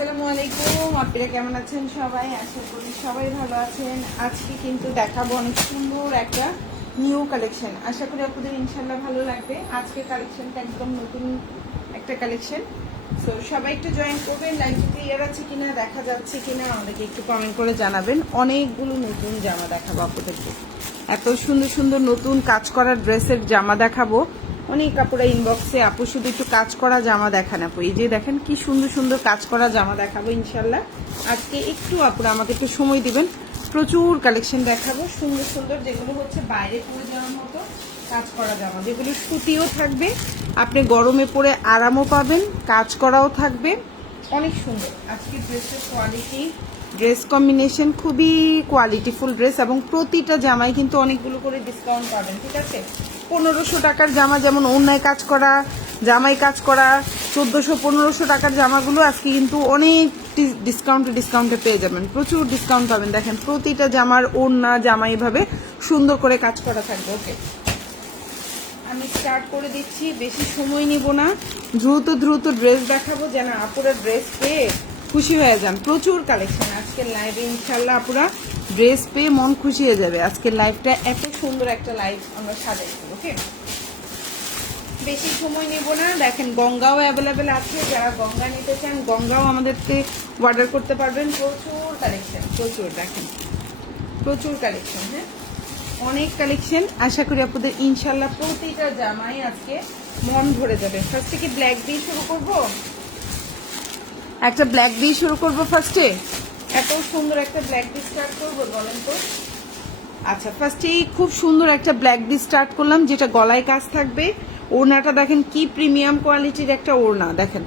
আসসালামু আলাইকুম, আপনারা কেমন আছেন সবাই? আশা করি সবাই ভালো আছেন। আজকে কিন্তু দেখাবো অনেক সুন্দর একটা নিউ কালেকশন। আশা করি আপনাদের ইনশাল্লাহ ভালো লাগবে। আজকে কালেকশনটা একদম নতুন একটা কালেকশন। সো সবাই একটু জয়েন করবেন। লাইভে ক্লিয়ার আছে কিনা, দেখা যাচ্ছে কিনা আমাদেরকে একটু কমেন্ট করে জানাবেন। অনেকগুলো নতুন জামা দেখাবো আপনাদেরকে। এত সুন্দর সুন্দর নতুন কাজ করা ড্রেসের জামা দেখাবো। অনেক কাপড়া ইনবক্সে আপু শুধু একটু কাজ করা জামা দেখান আপু। এই যে দেখেন কি সুন্দর সুন্দর কাজ করা জামা দেখাবো ইনশাল্লাহ। আজকে একটু আপুরা আমাকে একটু সময় দিবেন। প্রচুর কালেকশন দেখাবো সুন্দর সুন্দর, যেগুলো হচ্ছে বাইরে পরে যাওয়ার মতো কাজ করা জামা, যেগুলো সুতিও থাকবে, আপনি গরমে পরে আরামও পাবেন, কাজ করাও থাকবে। অনেক সুন্দর আজকে ড্রেসের কোয়ালিটি, ড্রেস কম্বিনেশন খুবই কোয়ালিটিফুল ড্রেস, এবং প্রতিটা জামায় কিন্তু অনেকগুলো করে ডিসকাউন্ট পাবেন। ঠিক আছে, 1500 টাকার জামা যেমন অন্যায় কাজ করা, জামাই কাজ করা 1400-1500 টাকার জামাগুলো আজকে কিন্তু অনেক ডিসকাউন্টে পেয়ে যাবেন। প্রচুর ডিসকাউন্ট পাবেন। দেখেন প্রতিটা জামার ওড়না জামা এভাবে সুন্দর করে কাজ করা থাকবে। ওকে, আমি স্টার্ট করে দিচ্ছি, বেশি সময় নিব না, দ্রুত দ্রুত ড্রেস দেখাবো যেন আপুরা ড্রেস পেয়ে খুশি হয়ে যান। প্রচুর কালেকশন আজকের লাইভে ইনশাল্লাহ আপুরা ড্রেস পেয়ে মন খুশি হয়ে যাবে। আজকের লাইভটা এত সুন্দর একটা লাইভ আমরা সাজাইছি। ওকে, বেশি সময় নেব না। দেখেন গঙ্গাও অ্যাভেলেবেল আছে, যারা গঙ্গা নিতে চান গঙ্গাও আমাদেরকে অর্ডার করতে পারবেন। প্রচুর কালেকশন, প্রচুর দেখেন প্রচুর কালেকশন। হ্যাঁ, অনেক কালেকশন। আশা করি আপনাদের ইনশাল্লাহ প্রতিটা জামাই আজকে মন ভরে যাবে। ফার্স্টে কি ব্ল্যাক দিয়ে শুরু করব? একটা ব্ল্যাক দিয়ে শুরু করবো ফার্স্টে। এত সুন্দর একটা ব্ল্যাক দিয়ে স্টার্ট করবো বলেন তো? আচ্ছা, ফার্স্টেই খুব সুন্দর একটা ব্ল্যাক দিয়ে স্টার্ট করলাম, যেটা গলায় কাজ থাকবে। ওড়নাটা দেখেন কি প্রিমিয়াম কোয়ালিটির একটা ওড়না, দেখেন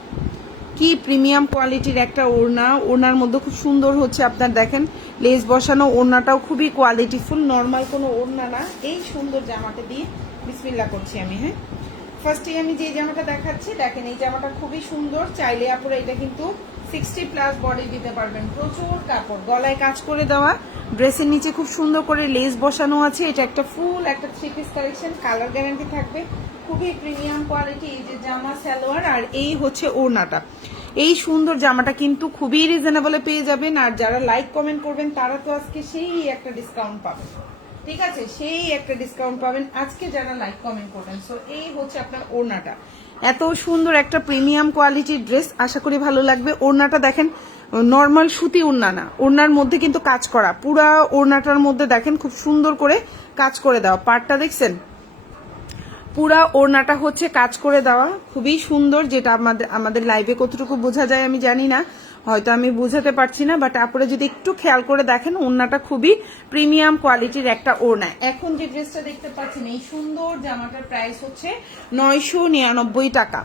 কি প্রিমিয়াম কোয়ালিটির একটা ওড়না। ওড়নার মধ্যে খুব সুন্দর হচ্ছে আপনার দেখেন লেস বসানো। ওড়নাটাও খুবই কোয়ালিটিফুল, নর্মাল কোনো ওড়না না। এই সুন্দর জামাটা দিয়ে বিসমিল্লাহ করছি আমি। হ্যাঁ, ফার্স্টে আমি যে জামাটা দেখাচ্ছি দেখেন, এই জামাটা খুবই সুন্দর। চাইলে আপুরা এটা কিন্তু 60+ বডি দিতে পারবেন। প্রচুর কাপড়, গলায় কাজ করে দেওয়া, ড্রেসের নিচে খুব সুন্দর করে লেস বসানো আছে। এটা একটা ফুল একটা 3 পিস কালেকশন, কালার গ্যারান্টি থাকবে, খুবই প্রিমিয়াম কোয়ালিটি। এই যে জামা সালোয়ার আর এই হচ্ছে ওড়নাটা। এই সুন্দর জামাটা কিন্তু খুবই রিজনেবলে পেয়ে যাবেন। আর যারা লাইক কমেন্ট করবেন তারা তো আজকে সেই একটা ডিসকাউন্ট পাবেন। ঠিক আছে, সেই একটা ডিসকাউন্ট পাবেন আজকে যারা লাইক কমেন্ট করবেন। সো এই হচ্ছে আপনার ওড়নাটা। এত সুন্দর একটা প্রিমিয়াম কোয়ালিটির ড্রেস, আশা করি ভালো লাগবে। ওড়নাটা দেখেন নর্মাল সুতি ওড়না না, ওড়নার মধ্যে কিন্তু কাজ করা। পুরা ওড়নাটার মধ্যে দেখেন খুব সুন্দর করে কাজ করে দেওয়া। পাড়টা দেখছেন, পুরা ওড়নাটা হচ্ছে কাজ করে দেওয়া, খুবই সুন্দর। যেটা আমাদের লাইভে কতটুকু বোঝা যায় আমি জানি না, হয়তো আমি বুঝাতে পারছি না, বাট আপনারা যদি একটু খেয়াল করে দেখেন ওড়নাটা খুবই প্রিমিয়াম কোয়ালিটির একটা ওড়না। এখন যে ড্রেসটা দেখতে পাচ্ছেন এই সুন্দর জামাটার প্রাইস হচ্ছে 999 টাকা।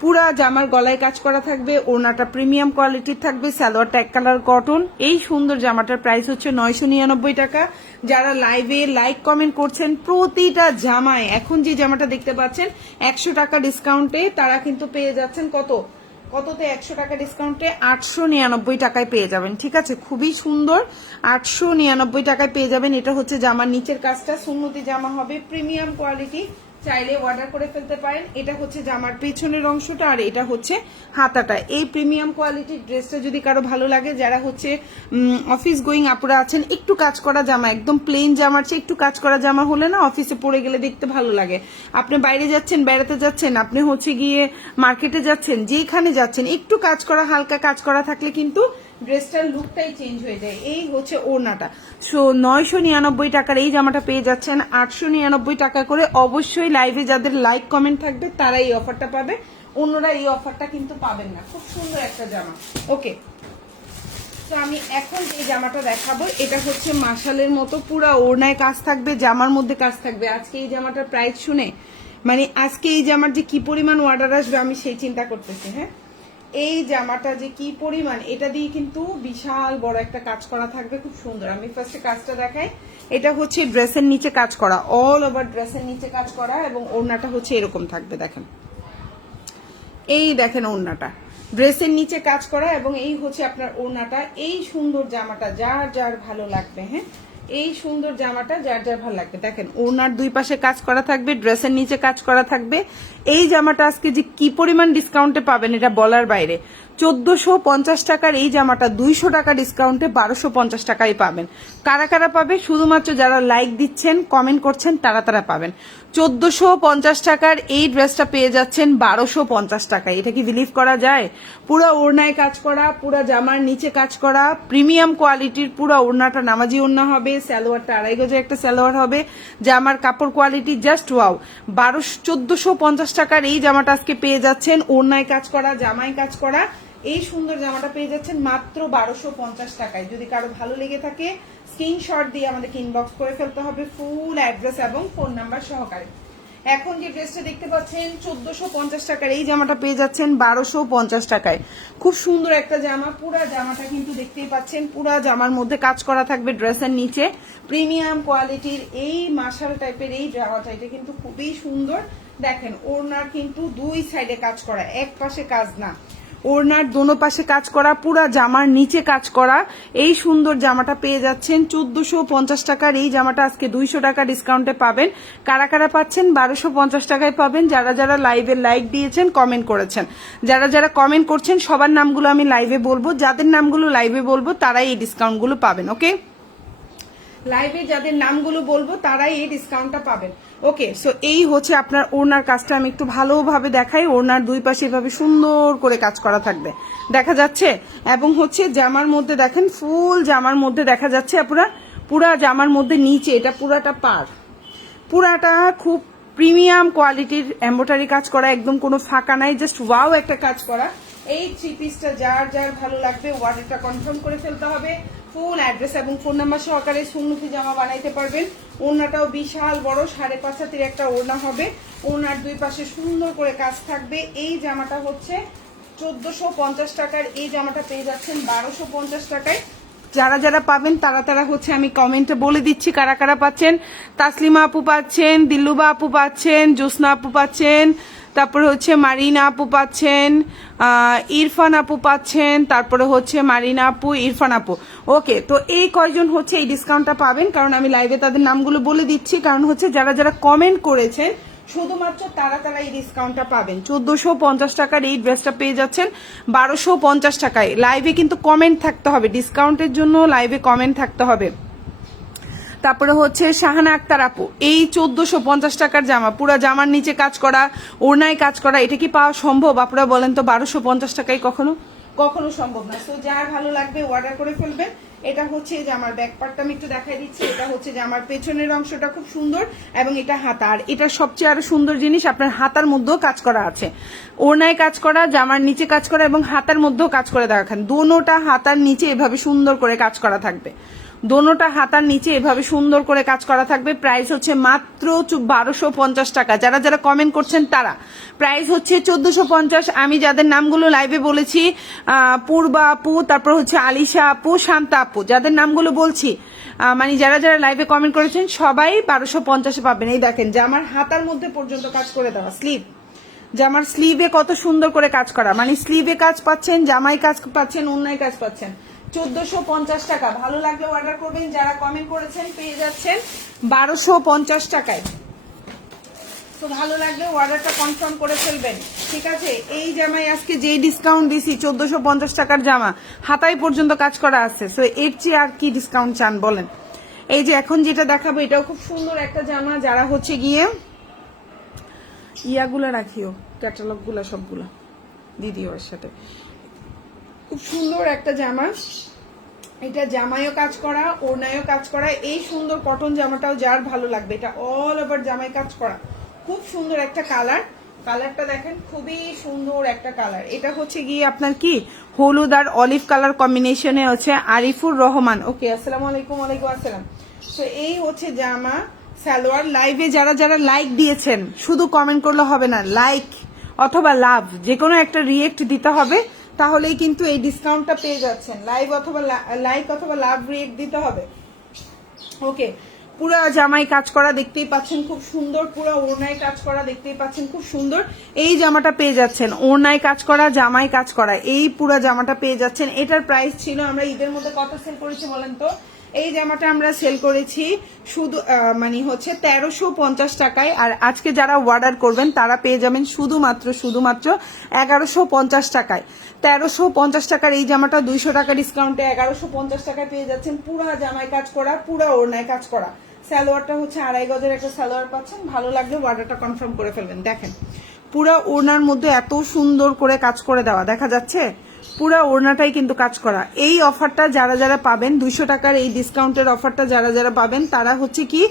পুরা জামার গলায় কাজ করা থাকবে, ওড়নাটা প্রিমিয়াম কোয়ালিটির থাকবে, সালোয়ারটা এক কালার কটন। এই সুন্দর জামাটার প্রাইস হচ্ছে 999 টাকা। যারা লাইভে লাইক কমেন্ট করছেন প্রতিটা জামায়, এখন যে জামাটা দেখতে পাচ্ছেন 100 টাকা ডিসকাউন্টে, তারা কিন্তু পেয়ে যাচ্ছেন কততে 100 টাকা ডিসকাউন্টে 899 টাকায় পেয়ে যাবেন। ঠিক আছে, খুবই সুন্দর, 899 টাকায় পেয়ে যাবেন। এটা হচ্ছে জামার নিচের কাজটা সুন্নতি জামা হবে, প্রিমিয়াম কোয়ালিটি, চাইলে অর্ডার করে ফেলতে পারেন। এটা হচ্ছে জামার পেছনের অংশটা, আর এটা হচ্ছে হাতাটা। এই প্রিমিয়াম কোয়ালিটির ড্রেসটা যদি কারো ভালো লাগে, যারা হচ্ছে অফিস গোয়িং আপুরা আছেন, একটু কাজ করা জামা, একদম প্লেন জামার চেয়ে একটু কাজ করা জামা হলে না অফিসে পরে গেলে দেখতে ভালো লাগে। আপনি বাইরে যাচ্ছেন, বেড়াতে যাচ্ছেন, আপনি হচ্ছে গিয়ে মার্কেটে যাচ্ছেন, যেখানে যাচ্ছেন, একটু কাজ করা হালকা কাজ করা থাকলে কিন্তু ড্রেসটার লুকটাই চেঞ্জ হয়ে যায়। এই হচ্ছে ওড়নাটা। সো 999 টাকার এই জামাটা পেয়ে যাচ্ছেন 899 টাকা করে। অবশ্যই লাইভে যাদের লাইক কমেন্ট থাকবে তারা এই অফারটা পাবে, অন্যরা এই অফারটা কিন্তু পাবেন না। খুব সুন্দর একটা জামা। ওকে, তো আমি এখন যে জামাটা দেখাবো এটা হচ্ছে মাশালের মতো পুরা ওড়নায় কাজ থাকবে, জামার মধ্যে কাজ থাকবে। আজকে এই জামাটার প্রাইস শুনে মানে আজকে এই জামার যে কি পরিমাণ অর্ডার আসবে আমি সেই চিন্তা করতেছি। হ্যাঁ, এই জামাটা যে কি পরিমাণ, এটা দিয়ে কিন্তু বিশাল বড় একটা কাজ করা থাকবে, খুব সুন্দর। আমি ফার্স্টে কাজটা দেখাই। এটা হচ্ছে ড্রেসের নিচে কাজ করা, অল ওভার ড্রেসের নিচে কাজ করা, এবং ওড়নাটা হচ্ছে এরকম থাকবে। দেখেন, এই দেখেন ওড়নাটা ড্রেসের নিচে কাজ করা, এবং এই হচ্ছে আপনার ওড়নাটা। এই সুন্দর জামাটা যার যার ভালো লাগবে, হ্যাঁ, এই সুন্দর জামাটা যার যার ভালো লাগবে। দেখেন ওড়নার দুই পাশে কাজ করা থাকবে, ড্রেসের নিচে কাজ করা থাকবে। এই জামাটা আজকে যে কি পরিমাণ ডিসকাউন্টে পাবেন এটা বলার বাইরে। 1450 টাকার এই জামাটা 200 টাকা ডিসকাউন্টে 1250 টাকায় পাবেন। কারা কারা পাবে? শুধুমাত্র যারা লাইক দিচ্ছেন, কমেন্ট করছেন, তারা পাবেন। 1450 টাকার এই ড্রেসটা পেয়ে যাচ্ছেন 1250 টাকায়। এটা কি বিলিভ করা যায়? পুরো ওড়নায় কাজ করা, পুরো জামার নিচে কাজ করা, প্রিমিয়াম কোয়ালিটির পুরো ওড়নাটা নামাজি ওড়না হবে, সালোয়ারটা 2.5 গজের একটা সালোয়ার হবে। জামার কাপড় কোয়ালিটি জাস্ট ওয়াও। 1450 টাকার এই জামাটা আজকে পেয়ে যাচ্ছেন ওড়নায় কাজ করা, জামায় কাজ করা। এই সুন্দর জামাটা পেয়ে যাচ্ছেন মাত্র 1250 টাকায়। যদি কারো ভালো লেগে থাকে স্ক্রিনশট দিয়ে আমাদেরকে ইনবক্স করে ফেলতে হবে ফুল অ্যাড্রেস এবং ফোন নাম্বার সহকারে। এখন যে ড্রেসটা দেখতে পাচ্ছেন 1450 টাকার এই জামাটা পেয়ে যাচ্ছেন 1250 টাকায়। খুব সুন্দর একটা জামা, পুরা জামাটা কিন্তু দেখতেই পাচ্ছেন পুরা জামার মধ্যে কাজ করা থাকবে, ড্রেসের নিচে প্রিমিয়াম কোয়ালিটির এই মার্শাল টাইপের এই জামাটা, এটা কিন্তু খুবই সুন্দর। দেখেন ওড়নার কিন্তু দুই সাইডে কাজ করা, এক পাশে কাজ না, ওড়নার দোনো পাশে কাজ করা, পুরা জামার নিচে কাজ করা। এই সুন্দর জামাটা পেয়ে যাচ্ছেন 1450 টাকার এই জামাটা আজকে 200 টাকা ডিসকাউন্টে পাবেন। কারা কারা পাচ্ছেন? 1250 টাকায় পাবেন যারা যারা লাইভে লাইক দিয়েছেন, কমেন্ট করেছেন। যারা যারা কমেন্ট করছেন সবার নামগুলো আমি লাইভে বলবো, যাদের নামগুলো লাইভে বলবো তারাই এই ডিসকাউন্টগুলো পাবেন। ওকে, লাইভে যাদের নামগুলো বলবো তারাই এই ডিসকাউন্টটা পাবেন। ওকে, সো এই হচ্ছে আপনার ওড়নার কাজটা আমি একটু ভালোভাবে দেখাই। ওড়নার দুই পাশে এভাবে সুন্দর করে কাজ করা থাকবে, দেখা যাচ্ছে। এবং হচ্ছে জামার মধ্যে দেখেন ফুল জামার মধ্যে দেখা যাচ্ছে পুরা জামার মধ্যে নিচে এটা পুরাটা পার, পুরাটা খুব প্রিমিয়াম কোয়ালিটির এমব্রয়ডারি কাজ করা, একদম কোনো ফাঁকা নাই, জাস্ট ওয়াও একটা কাজ করা। এই থ্রি পিসটা যার যার ভালো লাগবে অর্ডারটা কনফার্ম করে ফেলতে হবে। ফুল অ্যাড্রেস এবং ফোন নাম্বার সহকারে সুন্নতি জামা বানাইতে পারবেন। ওড়নাটাও বিশাল বড়, 5.5 হাতের একটা ওড়না হবে। ওড়নার দুই পাশে সুন্দর করে কাজ থাকবে। এই জামাটা হচ্ছে 1450 টাকার, এই জামাটা পেয়ে যাচ্ছেন 1250 টাকায়। যারা যারা পাবেন তারা হচ্ছে আমি কমেন্টে বলে দিচ্ছি কারা কারা পাচ্ছেন। তাসলিমা আপু পাচ্ছেন, দিল্লুবা আপু পাচ্ছেন, জোসনা আপু পাচ্ছেন, তারপরে হচ্ছে মারিনা আপু পাচ্ছেন, ইরফান আপু পাচ্ছেন, তারপরে হচ্ছে মারিনা আপু, ইরফান আপু। ওকে, তো এই কয়জন হচ্ছে এই ডিসকাউন্টটা পাবেন, কারণ আমি লাইভে তাদের নামগুলো বলে দিচ্ছি। কারণ হচ্ছে যারা যারা কমেন্ট করেছেন শুধুমাত্র তারা এই ডিসকাউন্টটা পাবেন। 1450 টাকার এই ড্রেসটা পেয়ে যাচ্ছেন 1250 টাকায়। লাইভে কিন্তু কমেন্ট থাকতে হবে, ডিসকাউন্টের জন্য লাইভে কমেন্ট থাকতে হবে। তারপরে হচ্ছে শাহানা আক্তার আপু, এই 1450 টাকার জামা, পুরো জামার নিচে কাজ করা, ওড়নায় কাজ করা, এটা কি পাওয়া সম্ভব? আপনারা বলেন তো, 1250 টাকায় কখনো সম্ভব না। তো যার ভালো লাগবে অর্ডার করে ফেলবেন। এটা হচ্ছে যে আমার ব্যাক পার্টটা আমি একটু দেখাই দিচ্ছি। এটা হচ্ছে যে আমার পেছনের অংশটা খুব সুন্দর এবং এটা হাতা। আর এটা সবচেয়ে আরো সুন্দর জিনিস, আপনার হাতার মধ্যেও কাজ করা আছে, ওড়নায় কাজ করা, জামার নিচে কাজ করা এবং হাতার মধ্যেও কাজ করে দেখান। দোনোটা হাতার নিচে এভাবে সুন্দর করে কাজ করা থাকবে, দোনোটা হাতার নিচে এভাবে সুন্দর করে কাজ করা থাকবে। প্রাইস হচ্ছে মাত্র 1250 টাকা। যারা যারা কমেন্ট করছেন তারা, প্রাইস হচ্ছে 1450। আমি যাদের নামগুলো লাইভে বলেছি, পূর্বা আপু, তারপর হচ্ছে আলিশা আপু, শান্তা আপু, যাদের নামগুলো বলছি, মানে যারা যারা লাইভে কমেন্ট করেছেন সবাই 1250 পাবেন। এই দেখেন জামার হাতার মধ্যে পর্যন্ত কাজ করে দেওয়া, স্লিভ, জামার স্লিভে কত সুন্দর করে কাজ করা, মানে স্লিভে কাজ পাচ্ছেন, জামায় কাজ পাচ্ছেন, অন্যায় কাজ পাচ্ছেন। 1450 টাকা। ভালো লাগলে অর্ডার করবেন। যারা কমেন্ট করেছেন পেয়ে যাচ্ছেন 1250 টাকায়। তো ভালো লাগলে অর্ডারটা কনফার্ম করে ফেলবেন, ঠিক আছে? এই জামায় আজকে যে ডিসকাউন্ট দিছি 1450 টাকার জামা, হাতায় পর্যন্ত কাজ করা আছে। তো এর চেয়ে আর কি ডিসকাউন্ট চান বলেন? এই যে এখন যেটা দেখাবো এটাও খুব সুন্দর একটা জামা। যারা হচ্ছে গিয়ে ইয়াগুলা রাখিও, ক্যাটালগ গুলা সবগুলা দিদি ওর সাথে, খুব সুন্দর একটা জামা। এটা জামায়ও কাজ করা, ওড়নায়ও কাজ করা। এই সুন্দর কটন জামাটাও যার ভালো লাগবে, এটা অল ওভার জামায় কাজ করা, খুব সুন্দর একটা কালার। কালারটা দেখেন, খুবই সুন্দর একটা কালার। এটা হচ্ছে গিয়ে আপনার কি হলুদ আর অলিভ কালার কম্বিনেশনে হচ্ছে আরিফুর রহমান। ওকে, আসসালামু আলাইকুম। ওয়ালাইকুম আসসালাম। তো এই হচ্ছে জামা, সালোয়ার। লাইভে যারা যারা লাইক দিয়েছেন, শুধু কমেন্ট করলে হবে না, লাইক অথবা লাভ যে কোনো একটা রিয়েক্ট দিতে হবে, তাহলেই কিন্তু এই ডিসকাউন্টটা পেয়ে যাচ্ছেন। লাইক অথবা লাভ রিয়েক্ট দিতে হবে। ওকে, পুরো জামায় কাজ করা দেখতেই পাচ্ছেন, খুব সুন্দর। পুরো ওড়নায় কাজ করা দেখতেই পাচ্ছেন, খুব সুন্দর। এই জামাটা পেয়ে যাচ্ছেন ওড়নায় কাজ করা, জামায় কাজ করা, এই পুরো জামাটা পেয়ে যাচ্ছেন। এটার প্রাইস ছিল, আমরা ঈদের মধ্যে কত সেল করেছি বলেন তো? এই জামাটা আমরা সেল করেছি শুধু মানে হচ্ছে 1350 টাকায়, আর আজকে যারা অর্ডার করবেন তারা পেয়ে যাবেন শুধুমাত্র 1150 টাকায়। 1350 টাকার এই জামাটা 200 টাকা ডিসকাউন্টে 1150 টাকায় পেয়ে যাচ্ছেন। পুরো জামায় কাজ করা, পুরো ওড়নায় কাজ করা। সালোয়ারটা হচ্ছে 2.5 গজের একটা সালোয়ার পাচ্ছেন। ভালো লাগলে অর্ডারটা কনফার্ম করে ফেলবেন। দেখেন পুরো ওড়নার মধ্যে এত সুন্দর করে কাজ করে দেওয়া, দেখা যাচ্ছে পুরো ওড়নাটাই কিন্তু কাজ করা। এই অফারটা যারা যারা পাবেন, 200 টাকার এই ডিসকাউন্টের অফারটা যারা যারা পাবেন তারা হচ্ছে কি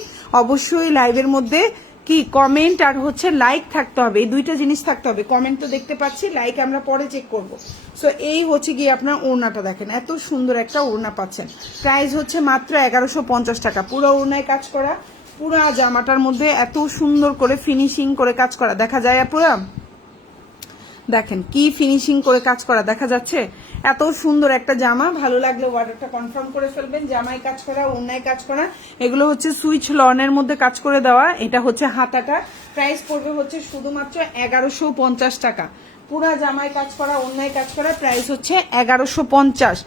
অবশ্যই লাইভের মধ্যে কি কমেন্ট আর হচ্ছে লাইক থাকতে হবে, এই দুইটা জিনিস থাকতে হবে। কমেন্ট তো দেখতে পাচ্ছি, লাইক আমরা পরে চেক করব। সো এই হচ্ছে কি আপনার ওড়নাটা দেখেন, এত সুন্দর একটা ওড়না পাচ্ছেন। প্রাইস হচ্ছে মাত্র 1150 টাকা। পুরো ওড়নায় কাজ করা, পুরো জামাটার মধ্যে এত সুন্দর করে ফিনিশিং করে কাজ করা, দেখা যায় পুরো দেখেন কি ফিনিশিং করে কাজ করা, দেখা যাচ্ছে এত সুন্দর একটা জামা। ভালো লাগলে অর্ডারটা কনফার্ম করে ফেলবেন। জামায় কাজ করা, ওড়নায় কাজ করা, এগুলো হচ্ছে সুইচ লনের মধ্যে কাজ করে দেওয়া। এটা হচ্ছে হাতাটা, প্রাইস পড়বে হচ্ছে শুধুমাত্র 1150 টাকা। পুরা জামায় কাজ করা, ওড়নায় কাজ করা, প্রাইস হচ্ছে 1150।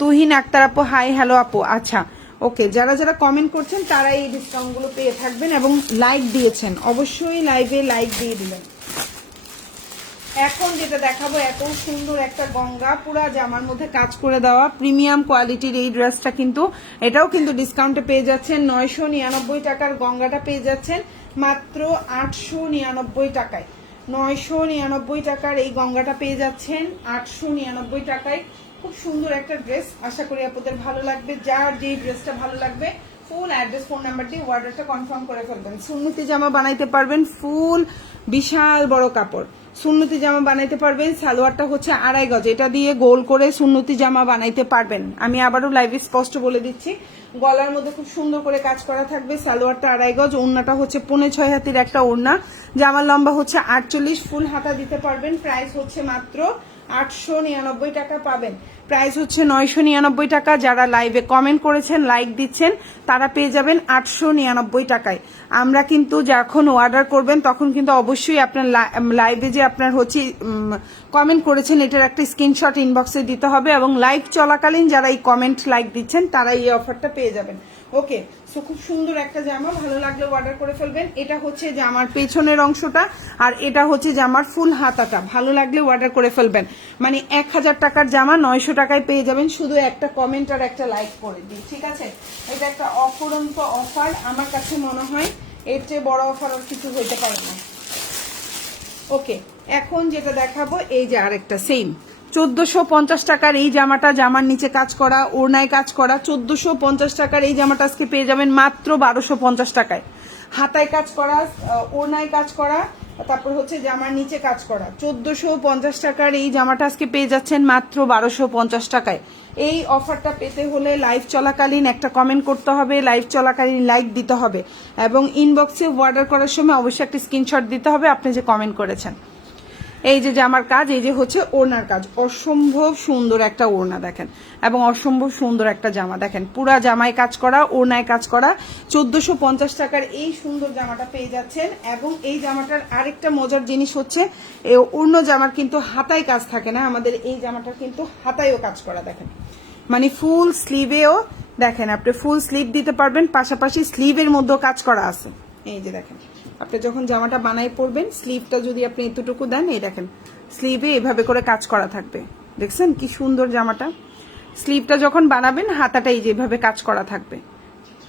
তুহিন আক্তার আপু হাই, হ্যালো আপু। আচ্ছা ওকে, যারা যারা কমেন্ট করছেন তারা এই ডিসকাউন্টগুলো পেয়ে থাকবেন এবং লাইক দিয়েছেন, অবশ্যই লাইভে লাইক দিয়ে দিবেন। এখন যেটা দেখাবো এত সুন্দর একটা গঙ্গা, পুরা জামার মধ্যে কাজ করে দেওয়া প্রিমিয়াম কোয়ালিটির এই ড্রেসটা কিন্তু এটাও কিন্তু ডিসকাউন্টে পেয়ে যাচ্ছেন। 999 টাকার গঙ্গাটা পেয়ে যাচ্ছেন মাত্র 899 টাকায়। 999 টাকার এই গঙ্গাটা পেয়ে যাচ্ছেন 899 টাকায়। খুব সুন্দর একটা ড্রেস, আশা করি আপনাদের ভালো লাগবে। যার যেই ড্রেসটা ভালো লাগবে ফুল অ্যাড্রেস ফোন নাম্বার দিয়ে অর্ডারটা কনফার্ম করে ফেলবেন। সুন্নতি জামা বানাইতে পারবেন, ফুল বিশাল বড় কাপড় সুন্নতি জামা বানাইতে পারবেন। সালোয়ারটা হচ্ছে 2.5 গজ, এটা দিয়ে গোল করে সুন্নতি জামা বানাইতে পারবেন। আমি আবারও লাইভে স্পষ্ট বলে দিচ্ছি, গলার মধ্যে খুব সুন্দর করে কাজ করা থাকবে। সালোয়ারটা 2.5 গজ, ওড়নাটা হচ্ছে 5.5 হাতির একটা ওড়না। জামার লম্বা হচ্ছে 48, ফুল হাতা দিতে পারবেন। প্রাইস হচ্ছে মাত্র 899 টাকা পাবেন। প্রাইস হচ্ছে 999 টাকা। যারা লাইভে কমেন্ট করেছেন, লাইক দিচ্ছেন, তারা পেয়ে যাবেন 899 টাকায়। আমরা কিন্তু যখন অর্ডার করবেন তখন কিন্তু অবশ্যই আপনার লাইভে যে আপনার হচ্ছে কমেন্ট করেছেন এটার একটা স্ক্রিনশট ইনবক্সে দিতে হবে এবং লাইভ চলাকালীন যারা এই কমেন্ট লাইক দিচ্ছেন তারা এই অফারটা পেয়ে যাবেন। ওকে, সো খুব সুন্দর একটা জামা, ভালো লাগলে অর্ডার করে ফেলবেন। এটা হচ্ছে জামার পেছনের অংশটা আর এটা হচ্ছে জামার ফুল হাতাটা, ভালো লাগলে অর্ডার করে ফেলবেন। মানে 1000 টাকার জামা 900 টাকায় পেয়ে যাবেন শুধু একটা কমেন্ট আর একটা লাইক করে দিই, ঠিক আছে? এটা একটা অফুরন্ত অফার, আমার কাছে মনে হয় এর চেয়ে বড় অফার আর কিছু হইতে পারে না। ওকে, এখন যেটা দেখাবো এই যে আরেকটা সেম 1450 টাকার এই জামাটা, জামার নিচে কাজ করা, ওড়নায় কাজ করা। 1450 টাকার এই জামাটা আজকে পেয়ে যাবেন মাত্র 1250 টাকায়। হাতায় কাজ করা, ওড়নায় কাজ করা, তারপর হচ্ছে জামার নিচে কাজ করা। 1450 টাকার এই জামাটা আজকে পেয়ে যাচ্ছেন মাত্র 1250 টাকায়। এই অফারটা পেতে হলে লাইভ চলাকালীন একটা কমেন্ট করতে হবে, লাইভ চলাকালীন লাইক দিতে হবে এবং ইনবক্সে অর্ডার করার সময় অবশ্যই একটা স্ক্রিনশট দিতে হবে আপনি যে কমেন্ট করেছেন। এই যে জামার কাজ, এই যে হচ্ছে ওড়নার কাজ, অসম্ভব সুন্দর একটা ওড়না দেখেন এবং অসম্ভব সুন্দর একটা জামা দেখেন, পুরা জামায় কাজ করা, ওড়নায় কাজ করা। 1450 টাকার এই সুন্দর জামাটা পেয়ে যাচ্ছেন। এবং এই জামাটার আরেকটা মজার জিনিস হচ্ছে অন্য জামার কিন্তু হাতায় কাজ থাকে না, আমাদের এই জামাটার কিন্তু হাতায়ও কাজ করা দেখেন, মানে ফুল স্লিভেও দেখেন আপনি ফুল স্লিভ দিতে পারবেন, পাশাপাশি স্লিভের মধ্যেও কাজ করা আছে। এই যে দেখেন আপনি যখন জামাটা বানাই পরবেন, স্লিভটা যদি আপনি এতটুকু দেন, এই দেখেন স্লিভে এভাবে করে কাজ করা থাকবে, দেখছেন কি সুন্দর জামাটা। স্লিভটা যখন বানাবেন হাতাটা এই যেভাবে কাজ করা থাকবে,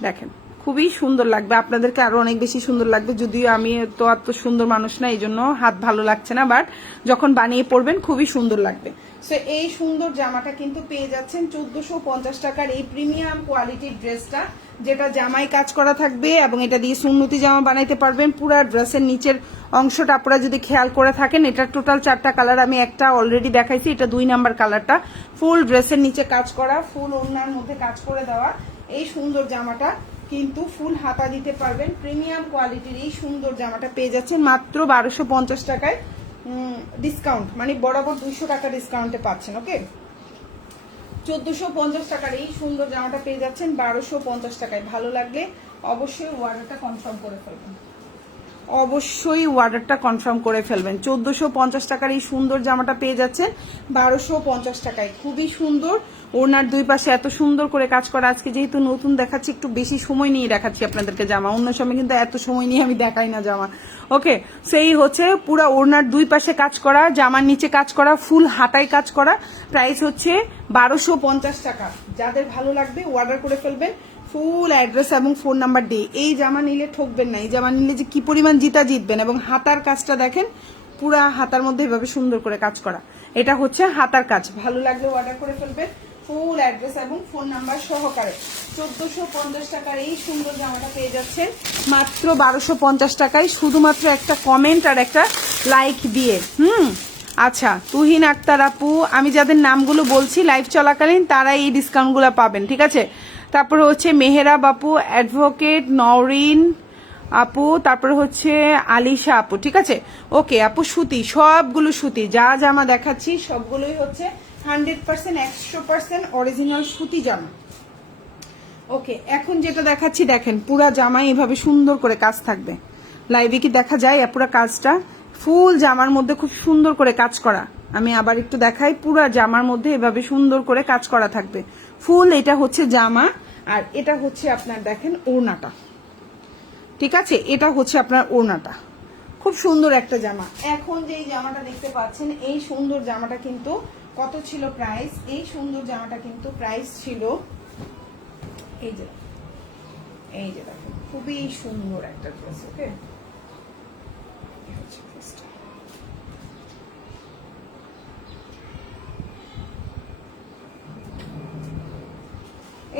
দেখেন খুবই সুন্দর লাগবে, আপনাদেরকে আরো অনেক বেশি সুন্দর লাগবে। যদিও আমি তো এত সুন্দর মানুষ না, এই জন্য হাত ভালো লাগছে না, বাট যখন বানিয়ে পরবেন খুবই সুন্দর লাগবে। সো এই সুন্দর জামাটা কিন্তু পেয়ে যাচ্ছেন 1450 টাকার এই প্রিমিয়াম কোয়ালিটির ড্রেসটা, যেটা জামায় কাজ করা থাকবে এবং এটা দিয়ে সুন্নতি জামা বানাইতে পারবেন। পুরা ড্রেসের নিচের অংশটা আপনারা যদি খেয়াল করে থাকেন, এটা টোটাল 4টা কালার, আমি একটা অলরেডি দেখাইছি, এটা 2 নাম্বার কালারটা। ফুল ড্রেসের নিচে কাজ করা, ফুল ওড়নার মধ্যে কাজ করে দেওয়া এই সুন্দর জামাটা কিন্তু ফুল হাতা দিতে পারবেন। প্রিমিয়াম কোয়ালিটির এই সুন্দর জামাটা পেয়ে যাচ্ছেন মাত্র 1250 টাকায় ডিসকাউন্ট, মানে বরাবর 200 টাকা ডিসকাউন্টে পাচ্ছেন। ওকে, 1450 টাকার এই সুন্দর জামাটা পেয়ে যাচ্ছেন 1250 টাকায়। ভালো লাগলে অবশ্যই অর্ডারটা কনফার্ম করে ফেলবেন, অবশ্যই অর্ডারটা কনফার্ম করে ফেলবেন। 1450 টাকার এই সুন্দর জামাটা পেয়ে যাচ্ছেন 1250 টাকায়। খুবই সুন্দর, ওনার দুই পাশে এত সুন্দর করে কাজ করা। আজকে যেহেতু নতুন দেখাচ্ছি একটু বেশি সময় নিয়ে দেখাচ্ছি আপনাদেরকে জামা, অন্য সময় কিন্তু এত সময় নিয়ে আমি দেখাই না জামা। ওকে, সেই হচ্ছে পুরো ওনার দুই পাশে কাজ করা, জামার নিচে কাজ করা, ফুল হাতায় কাজ করা। প্রাইস হচ্ছে 1250 টাকা। যাদের ভালো লাগবে অর্ডার করে ফেলবেন, ফুল অ্যাড্রেস এবং ফোন নাম্বার দিয়ে। এই জামা নিলে ঠকবেন না, এই জামা নিলে যে কি পরিমাণ জিতবেন। এবং হাতার কাজটা দেখেন, পুরা হাতার মধ্যে এভাবে সুন্দর করে কাজ করা। এটা হচ্ছে হাতার কাজ, ভালো লাগলে অর্ডার করে ফেলবেন ফুল অ্যাড্রেস এবং ফোন নাম্বার সহকারে। 1450 টাকার এই সুন্দর জামাটা পেয়ে যাচ্ছেন মাত্র 1250 টাকায়, শুধুমাত্র একটা কমেন্ট আর একটা লাইক দিয়ে। আচ্ছা, তুহিন আক্তার আপু, আমি যাদের নামগুলো বলছি লাইভ চলাকালীন তারা এই ডিসকাউন্টগুলো পাবেন, ঠিক আছে। তারপরে হচ্ছে মেহেরা বাপু, অ্যাডভোকেট নওরিন আপু, তারপরে হচ্ছে আলিশা আপু, ঠিক আছে। ওকে আপু, সুতি, সবগুলো সুতি, যা জামা দেখাচ্ছি সবগুলোই হচ্ছে 100% 100% অরিজিনাল সুতি জামা। ওকে, এখন যেটা দেখাচ্ছি দেখেন, পুরা জামাই এভাবে সুন্দর করে কাজ থাকবে। লাইভে কি দেখা যায় পুরা কাজটা? ফুল জামার মধ্যে খুব সুন্দর করে কাজ করা। আমি আবার একটু দেখাই, পুরা জামার মধ্যে এভাবে সুন্দর করে কাজ করা থাকবে ফুল। এটা হচ্ছে জামা, আর এটা হচ্ছে আপনার দেখেন ওড়নাটা, ঠিক আছে। এটা হচ্ছে আপনার ওড়নাটা, খুব সুন্দর একটা জামা। এখন যে জামাটা দেখতে পাচ্ছেন, এই সুন্দর জামাটা কিন্তু কত ছিল প্রাইস? এই সুন্দর জামাটা কিন্তু প্রাইস ছিল, এই যে দেখেন, খুবই সুন্দর একটা ড্রেস। ওকে,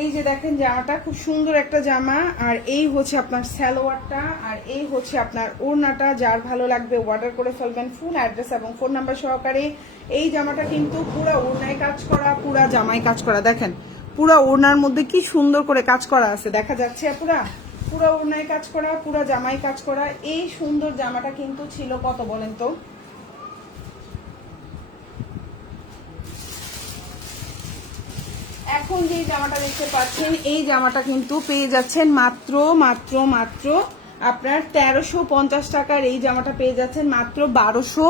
এই যে দেখেন জামাটা খুব সুন্দর একটা জামা, আর এই হচ্ছে আপনার সালোয়ারটা, আর এই হচ্ছে আপনার ওড়নাটা। যার ভালো লাগবে অর্ডার করে ফেলবেন ফুল অ্যাড্রেস এবং ফোন নাম্বার সহকারে। এই জামাটা কিন্তু পুরো ওড়নায় কাজ করা, পুরা জামায় কাজ করা। দেখেন পুরা ওড়নার মধ্যে কি সুন্দর করে কাজ করা আছে, দেখা যাচ্ছে পুরা ওড়নায় কাজ করা, পুরা জামায় কাজ করা। এই সুন্দর জামাটা কিন্তু ছিল কত বলেন তো? এখন যে জামাটা দেখতে পাচ্ছেন, এই জামাটা কিন্তু পেয়ে যাচ্ছেন মাত্র আপনার 1350 টাকার। এই জামাটা পেয়ে যাচ্ছেন মাত্র 1200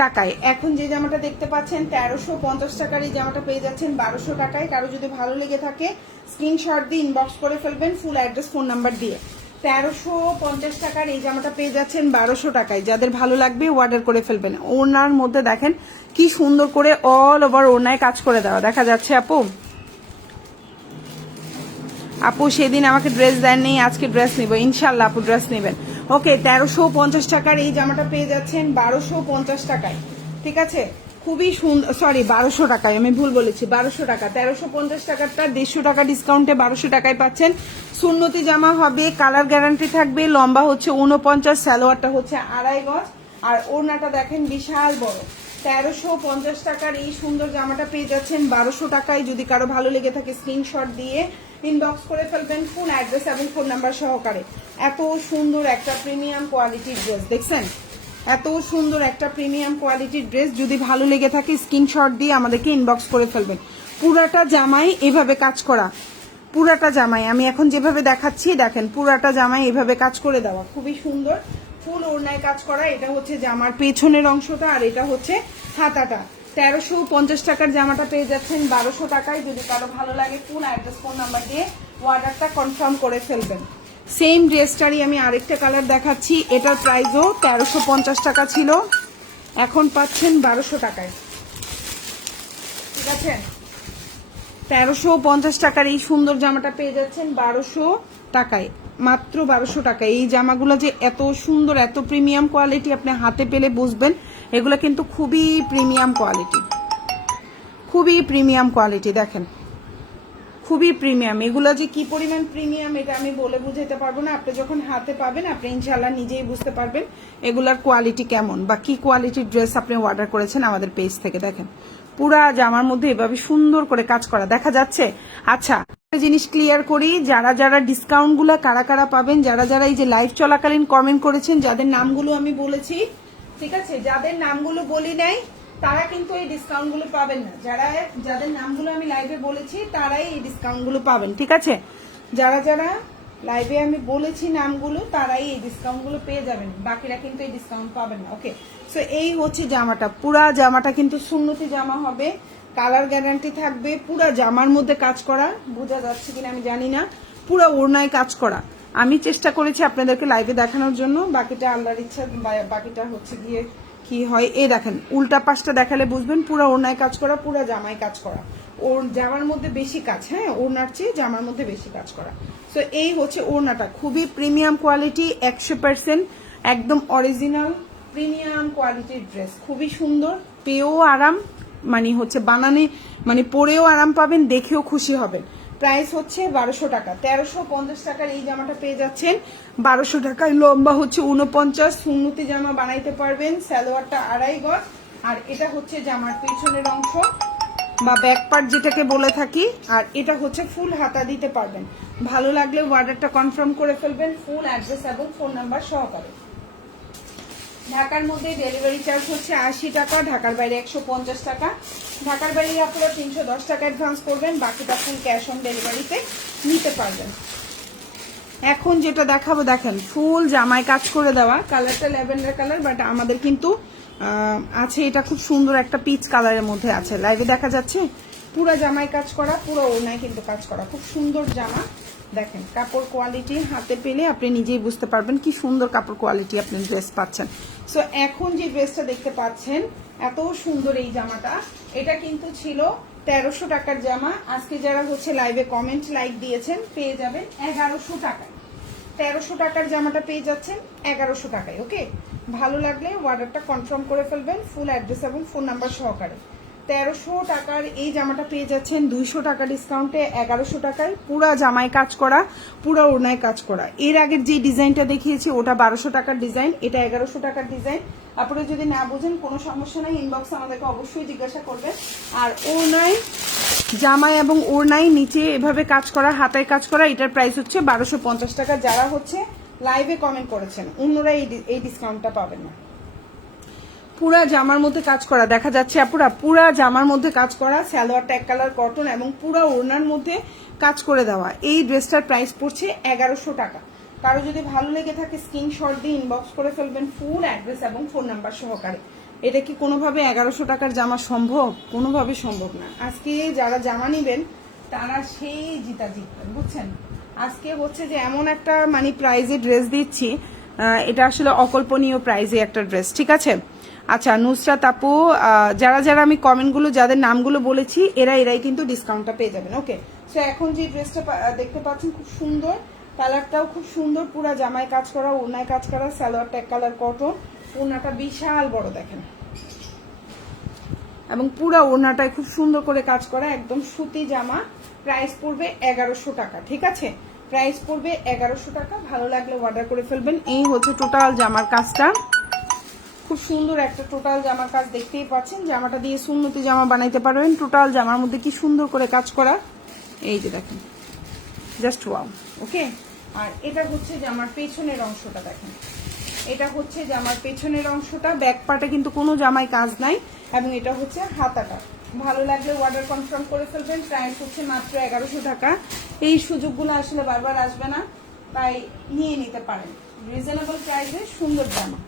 টাকায়। এখন যে জামাটা দেখতে পাচ্ছেন 1350 টাকার, এই জামাটা পেয়ে যাচ্ছেন 1200 টাকায়। কারো যদি ভালো লেগে থাকে স্ক্রিনশট দিয়ে ইনবক্স করে ফেলবেন ফুল অ্যাড্রেস ফোন নাম্বার দিয়ে। 1350 টাকার এই জামাটা পেয়ে যাচ্ছেন 1200 টাকায়। যাদের ভালো লাগবে অর্ডার করে ফেলবেন। ওড়নার মধ্যে দেখেন কি সুন্দর করে অল ওভার ওড়নায় কাজ করে দেওয়া, দেখা যাচ্ছে আপু সেদিন আমাকে ড্রেস দেননি, আজকে ড্রেস নিব ইনশাল্লাহ। আপু ড্রেস নেবেন। ওকে, 1350 টাকার এই জামাটা পেয়ে যাচ্ছেন 1250 টাকায়, ঠিক আছে। খুবই সুন্দর, সরি 1200 টাকায়, আমি ভুল বলেছি, 1200 টাকা। 1350 টাকারটা 150 টাকা ডিসকাউন্টে 1200 টাকায় পাচ্ছেন। সুন্নতি জামা হবে, কালার গ্যারান্টি থাকবে, লম্বা হচ্ছে 49, সালোয়ারটা হচ্ছে 2.5 গজ, আর ওড়নাটা দেখেন বিশাল বড়। 1350 টাকার এই সুন্দর জামাটা পেয়ে যাচ্ছেন 1200 টাকায়। যদি কারো ভালো লেগে থাকে স্ক্রিনশট দিয়ে ইনবক্স করে ফেলবেন ফুল অ্যাড্রেস এবং ফোন নাম্বার সহকারে। এত সুন্দর একটা প্রিমিয়াম কোয়ালিটির ড্রেস দেখছেন, এত সুন্দর একটা প্রিমিয়াম কোয়ালিটির ড্রেস। যদি ভালো লেগে থাকে স্ক্রিনশট দিয়ে আমাদেরকে ইনবক্স করে ফেলবেন। পুরাটা জামাই এভাবে কাজ করা, পুরাটা জামাই আমি এখন যেভাবে দেখাচ্ছি দেখেন, পুরাটা জামাই এভাবে কাজ করে দেওয়া, খুবই সুন্দর ফুল ওড়নায় কাজ করা। এটা হচ্ছে জামার পেছনের অংশটা, আর এটা হচ্ছে হাতাটা। 1350 টাকার জামাটা পেয়ে যাচ্ছেন 1200 টাকায়। যদি কারো ভালো লাগে ফুল অ্যাড্রেস ফোন নাম্বার দিয়ে অর্ডারটা কনফার্ম করে ফেলবেন। সেম ড্রেসটারই আমি আরেকটা কালার দেখাচ্ছি, এটার প্রাইসও 1350 টাকা ছিল, এখন পাচ্ছেন 1200 টাকায়, ঠিক আছে। 1350 টাকার এই সুন্দর জামাটা পেয়ে যাচ্ছেন 1200 টাকায়, মাত্র 1200 টাকায়। এই জামাগুলো যে এত সুন্দর, এত প্রিমিয়াম কোয়ালিটি, আপনি হাতে পেলে বুঝবেন এগুলো কিন্তু খুবই প্রিমিয়াম কোয়ালিটি, খুবই প্রিমিয়াম কোয়ালিটি। দেখেন খুবই প্রিমিয়াম, এগুলো যে কি পরিমাণ প্রিমিয়াম এটা আমি বলে বুঝাতে পারবো না। আপনি যখন হাতে পাবেন আপনি ইনশাল্লাহ নিজেই বুঝতে পারবেন এগুলার কোয়ালিটি কেমন বা কি কোয়ালিটির ড্রেস আপনি অর্ডার করেছেন আমাদের পেজ থেকে। দেখেন পুরা জামার মধ্যে এভাবে সুন্দর করে কাজ করা, দেখা যাচ্ছে। আচ্ছা, একটা জিনিস ক্লিয়ার করি, যারা যারা ডিসকাউন্ট গুলা কারা কারা পাবেন, যারা যারা এই যে লাইভ চলাকালীন কমেন্ট করেছেন, যাদের নামগুলো আমি বলেছি, ঠিক আছে, যাদের নামগুলো বলি নাই তারা কিন্তু এই ডিসকাউন্ট গুলো পাবেন না। যাদের নামগুলো আমি লাইভে বলেছি তারাই এই ডিসকাউন্ট গুলো পাবেন, ঠিক আছে। যারা যারা লাইভে আমি বলেছি নামগুলো তারাই এই ডিসকাউন্ট গুলো পেয়ে যাবেন, বাকিরা কিন্তু এই ডিসকাউন্ট পাবেন না। ওকে, সো এই হচ্ছে জামাটা, পুরা জামাটা কিন্তু সুন্নতি জামা হবে। কালার গ্যারান্টি থাকবে, পুরো জামার মধ্যে কাজ করা, বোঝা যাচ্ছে কিনা আমি জানি না, পুরো ওড়নায় কাজ করা। আমি চেষ্টা করেছি আপনাদেরকে লাইভে দেখানোর জন্য, বাকিটা আল্লাহর ইচ্ছা, বাকিটা হচ্ছে গিয়ে কি হয়। এই দেখেন উল্টা পাশটা দেখালে বুঝবেন, পুরো ওড়নায় কাজ করা, পুরো জামায় কাজ করা। ওর জামার মধ্যে বেশি কাজ, হ্যাঁ ওড়নার চেয়ে জামার মধ্যে বেশি কাজ করা। সো এই হচ্ছে ওড়নাটা, খুবই প্রিমিয়াম কোয়ালিটি, 100% একদম অরিজিনাল প্রিমিয়াম কোয়ালিটির ড্রেস, খুবই সুন্দর, পেয়েও আরাম, মানে হচ্ছে বানানে মানে পরেও আরাম পাবেন, দেখেও খুশি হবেন। প্রাইস হচ্ছে 1200 টাকা, 1350 টাকার এই জামাটা পেয়ে যাচ্ছেন 1200 টাকায়। লম্বা হচ্ছে 49, সুন্নতি জামা বানাইতে পারবেন, সালোয়ারটা 2.5 গজ, আর এটা হচ্ছে জামার পেছনের অংশ বা ব্যাক পার্ট যেটাকে বলে থাকি, আর এটা হচ্ছে ফুল হাতা দিতে পারবেন। ভালো লাগলে অর্ডারটা কনফার্ম করে ফেলবেন, ফুল অ্যাড্রেস এবং ফোন নাম্বার সহকারে। ঢাকার মধ্যে ডেলিভারি চার্জ হচ্ছে 80 টাকা, ঢাকার বাইরে 150 টাকা। ঢাকার বাইরে আপনারা 310 টাকা অ্যাডভান্স করবেন, বাকিটা ফুল ক্যাশ অন ডেলিভারিতে নিতে পারবেন। এখন যেটা দেখাবো দেখেন, ফুল জামায় কাজ করে দেওয়া, কালারটা ল্যাভেন্ডার কালার, বাট আমাদের কিন্তু আছে এটা খুব সুন্দর একটা পিচ কালারের মধ্যে আছে, লাইভে দেখা যাচ্ছে। পুরো জামায় কাজ করা, পুরো ওড়নায় কিন্তু কাজ করা, খুব সুন্দর জামা। দেখেন কাপড় কোয়ালিটি হাতে পেলে আপনি নিজেই বুঝতে পারবেন কি সুন্দর কাপড় কোয়ালিটি আপনি ড্রেস পাচ্ছেন। সো এখন যে ড্রেসটা দেখতে পাচ্ছেন এত সুন্দর এই জামাটা, এটা কিন্তু ছিল 1300 টাকার জামা। আজকে যারা হচ্ছে লাইভে কমেন্ট লাইক দিয়েছেন পেয়ে যাবেন 1100 টাকায়। 1300 টাকার জামাটা পেয়ে যাচ্ছেন 1100 টাকায়। ওকে, ভালো লাগলে অর্ডারটা কনফার্ম করে ফেলবেন, ফুল অ্যাড্রেস এবং ফোন নাম্বার সহকারে। 1300 টাকার এই জামাটা পেয়ে যাচ্ছেন 200 টাকা ডিসকাউন্টে 1100 টাকায়, পুরা জামায় কাজ করা, পুরা ওড়নায় কাজ করা। এর আগের যে ডিজাইনটা দেখিয়েছি ওটা 1200 টাকার ডিজাইন, এটা 1100 টাকার ডিজাইন। আপনারা যদি না বোঝেন কোনো সমস্যা নাই, ইনবক্সে আমাদেরকে অবশ্যই জিজ্ঞাসা করবেন। আর ওড়নায় জামায় এবং ওড়নায় নিচে এভাবে কাজ করা, হাতায় কাজ করা, এটার প্রাইস হচ্ছে 1250 টাকা। যারা হচ্ছে লাইভে কমেন্ট করেছেন অন্যরা এই ডিসকাউন্টটা পাবেন না। পুরা জামার মধ্যে কাজ করা দেখা যাচ্ছে আপুরা, পুরা জামার মধ্যে কাজ করা, সালোয়ারটা এক কালার কটন এবং পুরা ওড়নার মধ্যে কাজ করে দেওয়া। এই ড্রেসটার প্রাইস পড়ছে 1100 টাকা। কারো যদি ভালো লেগে থাকে স্ক্রিনশট দিয়ে ইনবক্স করে ফেলবেন, ফুল অ্যাড্রেস এবং ফোন নাম্বার সহকারে। এটা কি কোনোভাবে 1100 টাকার জামা সম্ভব? কোনোভাবে সম্ভব না। আজকে যারা জামা নেবেন তারা সেই জিতবেন, বুঝছেন। আজকে হচ্ছে যে এমন একটা মানে প্রাইজে ড্রেস দিচ্ছি, এটা আসলে অকল্পনীয় প্রাইজে একটা ড্রেস, ঠিক আছে। আচ্ছা নুসরাত আপু, যারা যারা আমি কমেন্টগুলো যাদের নামগুলো বলেছি এরাই কিন্তু ডিসকাউন্টটা পেয়ে যাবেন। ওকে, সো এখন যে ড্রেসটা দেখতে পাচ্ছেন খুব সুন্দর, কালারটাও খুব সুন্দর, পুরা জামায় কাজ করা, ওড়নায় কাজ করা, সালোয়ারটা এক কালার কটন, ওড়নাটা বিশাল বড় দেখেন, এবং পুরা ওড়নাটায় খুব সুন্দর করে কাজ করা, একদম সুতি জামা। প্রাইস পড়বে 1100 টাকা, ঠিক আছে, প্রাইস পড়বে 1100 টাকা। ভালো লাগলে অর্ডার করে ফেলবেন। এই হচ্ছে টোটাল জামার কাজটা, খুব সুন্দর একটা টোটাল জামার কাজ দেখতেই পাচ্ছেন। জামাটা দিয়ে সুন্নতি জামা বানাইতে পারবেন। টোটাল জামার মধ্যে কি সুন্দর করে কাজ করা, এই যে দেখেন, জাস্ট ওয়াও। ওকে, আর এটা হচ্ছে জামার পেছনের অংশটা দেখেন, এটা হচ্ছে জামার পেছনের অংশটা, ব্যাক পার্টে কিন্তু কোনো জামায় কাজ নাই, এবং এটা হচ্ছে হাতাটা। ভালো লাগলে অর্ডার কনফার্ম করে ফেলবেন। প্রাইস হচ্ছে মাত্র 1100 টাকা। এই সুযোগগুলো আসলে বারবার আসবে না, তাই নিয়ে নিতে পারেন রিজনেবল প্রাইসে সুন্দর জামা।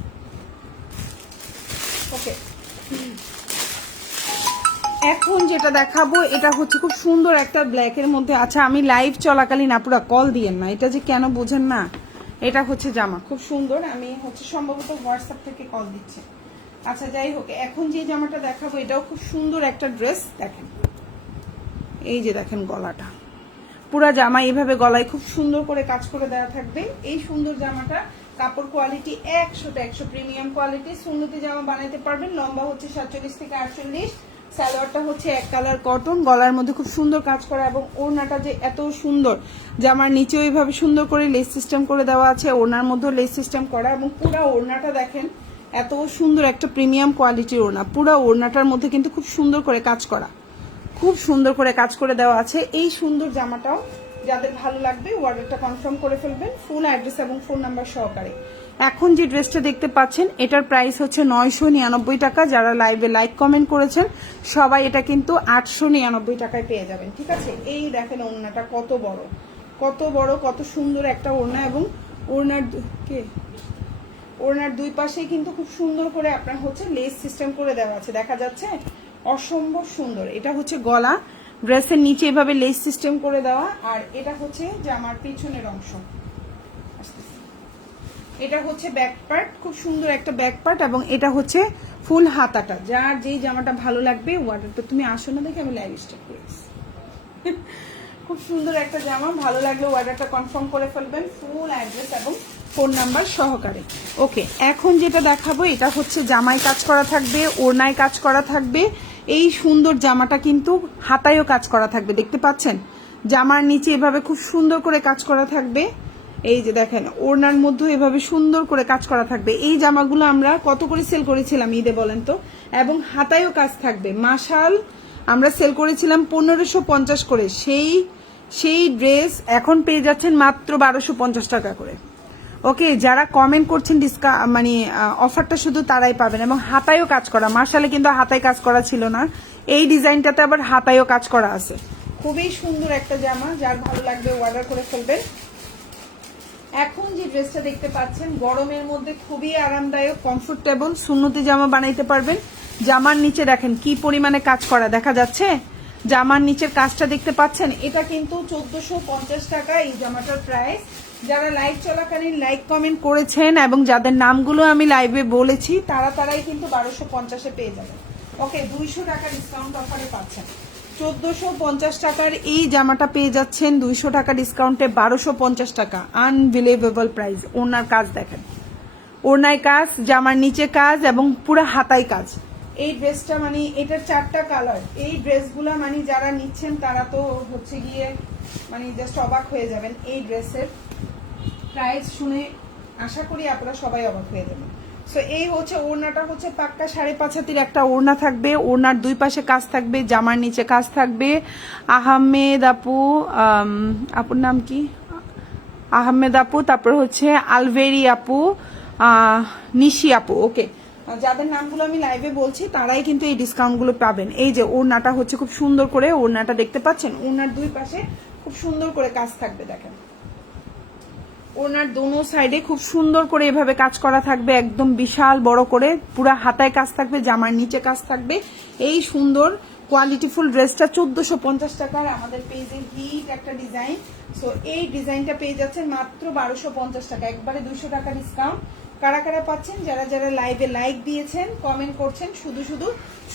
ওকে, এখন যেটা দেখাবো এটা হচ্ছে খুব সুন্দর একটা ব্ল্যাকের মধ্যে। আচ্ছা আমি লাইভ চলাকালীন আপুরা কল দিয়েন না, এটা যে কেন বোঝেন না। এটা হচ্ছে জামা খুব সুন্দর, আমি হচ্ছে সম্ভবত হোয়াটসঅ্যাপ থেকে কল দিচ্ছি। আচ্ছা যাই হোক, এখন যে জামাটা দেখাবো এটাও খুব সুন্দর একটা ড্রেস। দেখেন এই যে দেখেন গলাটা, পুরা জামা এইভাবে গলায় খুব সুন্দর করে কাজ করে দেওয়া থাকবে। এই সুন্দর জামাটা কাপড় কোয়ালিটি 100তে 100 প্রিমিয়াম কোয়ালিটি। সুন্নতি জামা বানাইতে পারবেন। লম্বা হচ্ছে 47 থেকে 48, সালোয়ারটা হচ্ছে এক কালার কটন, গলার মধ্যে খুব সুন্দর কাজ করা, এবং ওড়নাটা যে এত সুন্দর, জামার নিচেও এইভাবে সুন্দর করে লেস সিস্টেম করে দেওয়া আছে, ওড়নার মধ্যেও লেস সিস্টেম করা, এবং পুরো ওড়নাটা দেখেন এত সুন্দর একটা প্রিমিয়াম কোয়ালিটির ওড়না। পুরো ওড়নাটার মধ্যে কিন্তু খুব সুন্দর করে কাজ করা, খুব সুন্দর করে কাজ করে দেওয়া আছে। এই সুন্দর জামাটাও যাদের ভালো লাগবে অর্ডারটা কনফার্ম করে ফেলবেন, ফুল অ্যাড্রেস এবং ফোন নাম্বার সহকারে। এখন যে ড্রেসটা দেখতে পাচ্ছেন এটার প্রাইস হচ্ছে 999 টাকা। যারা লাইভে লাইক কমেন্ট করেছেন সবাই এটা কিন্তু 899 টাকায় পেয়ে যাবেন, ঠিক আছে। এই দেখেন ওড়নাটা কত বড়, কত বড়, কত সুন্দর একটা ওড়না, এবং ওড়নার দুই পাশেই কিন্তু খুব সুন্দর করে আপনার হচ্ছে লেস সিস্টেম করে দেওয়া আছে, দেখা যাচ্ছে। অসম্ভব সুন্দর। এটা হচ্ছে গলা, ড্রেসের নিচে এভাবে লেস সিস্টেম করে দেওয়া, আর এটা হচ্ছে জামার পিছনের অংশ। এটা হচ্ছে ব্যাক পার্ট, খুব সুন্দর একটা ব্যাক পার্ট, এবং এটা হচ্ছে ফুল হাতাটা। যার যেই জামাটা ভালো লাগবে অর্ডারটা, তুমি আসো না দেখে আমি লাইভ স্টার্ট করেছি। খুব সুন্দর একটা জামা, ভালো লাগলে অর্ডারটা কনফার্ম করে ফেলবেন ফুল অ্যাড্রেস এবং ফোন নাম্বার সহকারে। ওকে, এখন যেটা দেখাবো এটা হচ্ছে জামায় কাজ করা থাকবে, ওড়নায় কাজ করা থাকবে। এই সুন্দর জামাটা কিন্তু হাতায়ও কাজ করা থাকবে, দেখতে পাচ্ছেন জামার নিচে এভাবে খুব সুন্দর করে কাজ করা থাকবে। এই যে দেখেন ওড়নার মধ্যে এভাবে সুন্দর করে কাজ করা থাকবে। এই জামাগুলো আমরা কত করে সেল করেছিলাম ঈদে বলেন তো? এবং হাতায়ও কাজ থাকবে। মাশাল আমরা সেল করেছিলাম 1550 করে, সেই ড্রেস এখন পেয়ে যাচ্ছেন মাত্র 1250 টাকা করে। ওকে, যারা কমেন্ট করছেন মানে অফারটা শুধু তারাই পাবেন। এবং হাতায়ও কাজ করা, মাশালে কিন্তু হাতায় কাজ করা ছিল না, এই ডিজাইনটাতে আবার হাতায়ও কাজ করা আছে। খুবই সুন্দর একটা জামা, যার ভালো লাগবে অর্ডার করে ফেলবেন। এখন যে ড্রেসটা দেখতে পাচ্ছেন গরমের মধ্যে খুবই আরামদায়ক, কমফোর্টেবল সুন্নতি জামা বানাইতে পারবেন। জামার নিচে দেখেন কি পরিমাণে কাজ করা দেখা যাচ্ছে, জামার নিচের কাজটা দেখতে পাচ্ছেন। এটা কিন্তু 1450 টাকা এই জামাটার প্রাইস। যারা লাইভ চলাকালীন লাইক কমেন্ট করেছেন এবং যাদের নামগুলো আমি লাইভে বলেছি তারাই কিন্তু 1250-এ পেয়ে যাবেন। ওকে, 200 টাকা ডিসকাউন্ট অফারে পাচ্ছেন। 1450 টাকার এই জামাটা পেয়ে যাচ্ছেন 200 টাকা ডিসকাউন্টে 1250 টাকা। Unbelievable price. ওনার কাজ দেখেন, ওড়নায় কাজ, জামার নিচে কাজ এবং পুরো হাতায় কাজ। এই ড্রেসটা মানে এটার 4টা কালার। এই ড্রেসগুলা মানে যারা নিচ্ছেন তারা তো হচ্ছে গিয়ে মানে জাস্ট অবাক হয়ে যাবেন। এই ড্রেসের প্রাইস শুনে আশা করি আপনারা সবাই অবাক হয়ে যাবেন। সো এই হচ্ছে ওড়নাটা, হচ্ছে পাক্কা 5.5 হাতির একটা ওড়না থাকবে। ওড়নার দুই পাশে কাজ থাকবে, জামার নিচে কাজ থাকবে। আহমেদ আপু, আপুর নাম কি? আহমেদ আপু, তারপর হচ্ছে আলভেরি আপু, নিশি আপু। ওকে, যাদের নামগুলো আমি লাইভে বলছি তারাই কিন্তু এই ডিসকাউন্টগুলো পাবেন। এই যে ওড়নাটা হচ্ছে খুব সুন্দর করে, ওড়নাটা দেখতে পাচ্ছেন, ওড়নার দুই পাশে খুব সুন্দর করে কাজ থাকবে। দেখেন ওনার দোনো সাইডে খুব সুন্দর করে এভাবে কাজ করা থাকবে, একদম বিশাল বড় করে। পুরা হাতায় কাজ থাকবে, জামার নিচে কাজ থাকবে। এই সুন্দর কোয়ালিটিফুল ড্রেসটা 1450 টাকার আমাদের পেজে হিট একটা ডিজাইন। সো এই ডিজাইনটা পেয়ে যাচ্ছেন মাত্র 1250 টাকা, একবারে 200 টাকা ডিসকাউন্ট। কারা কারা পাচ্ছেন? যারা যারা লাইভে লাইক দিয়েছেন, কমেন্ট করছেন,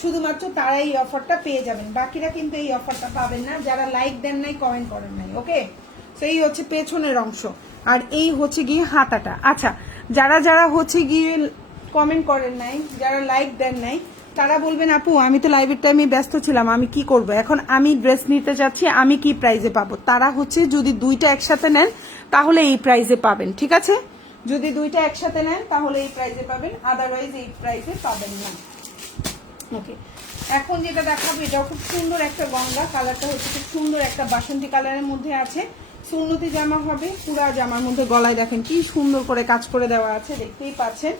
শুধুমাত্র তারা এই অফারটা পেয়ে যাবেন। বাকিরা কিন্তু এই অফারটা পাবেন না, যারা লাইক দেন নাই, কমেন্ট করেন নাই। ওকে, তো এই হচ্ছে পেছনের অংশ, আর এই হচ্ছে গিয়ে হাতাটা। আচ্ছা, যারা যারা হচ্ছে গিয়ে কমেন্ট করেন নাই, যারা লাইক দেন নাই, তারা বলবেন আপু আমি তো লাইভের টাইমে ব্যস্ত ছিলাম, আমি কি করব, এখন আমি ড্রেস নিতে চাচ্ছি, আমি কি প্রাইজে পাবো? তারা হচ্ছে যদি দুইটা একসাথে নেন তাহলে এই প্রাইজে পাবেন, ঠিক আছে? যদি দুইটা একসাথে নেন তাহলে এই প্রাইজে পাবেন, আদারওয়াইজ এই প্রাইজে পাবেন না। ওকে, এখন যেটা দেখাবো এটাও খুব সুন্দর একটা গঙ্গা কালারটা, হচ্ছে খুব সুন্দর একটা বাসন্তী কালারের মধ্যে আছে। সুন্নতি জামা হবে, পুরা জামার মধ্যে গলায় দেখেন কি সুন্দর করে কাজ করে দেওয়া আছে, দেখতেই পাচ্ছেন।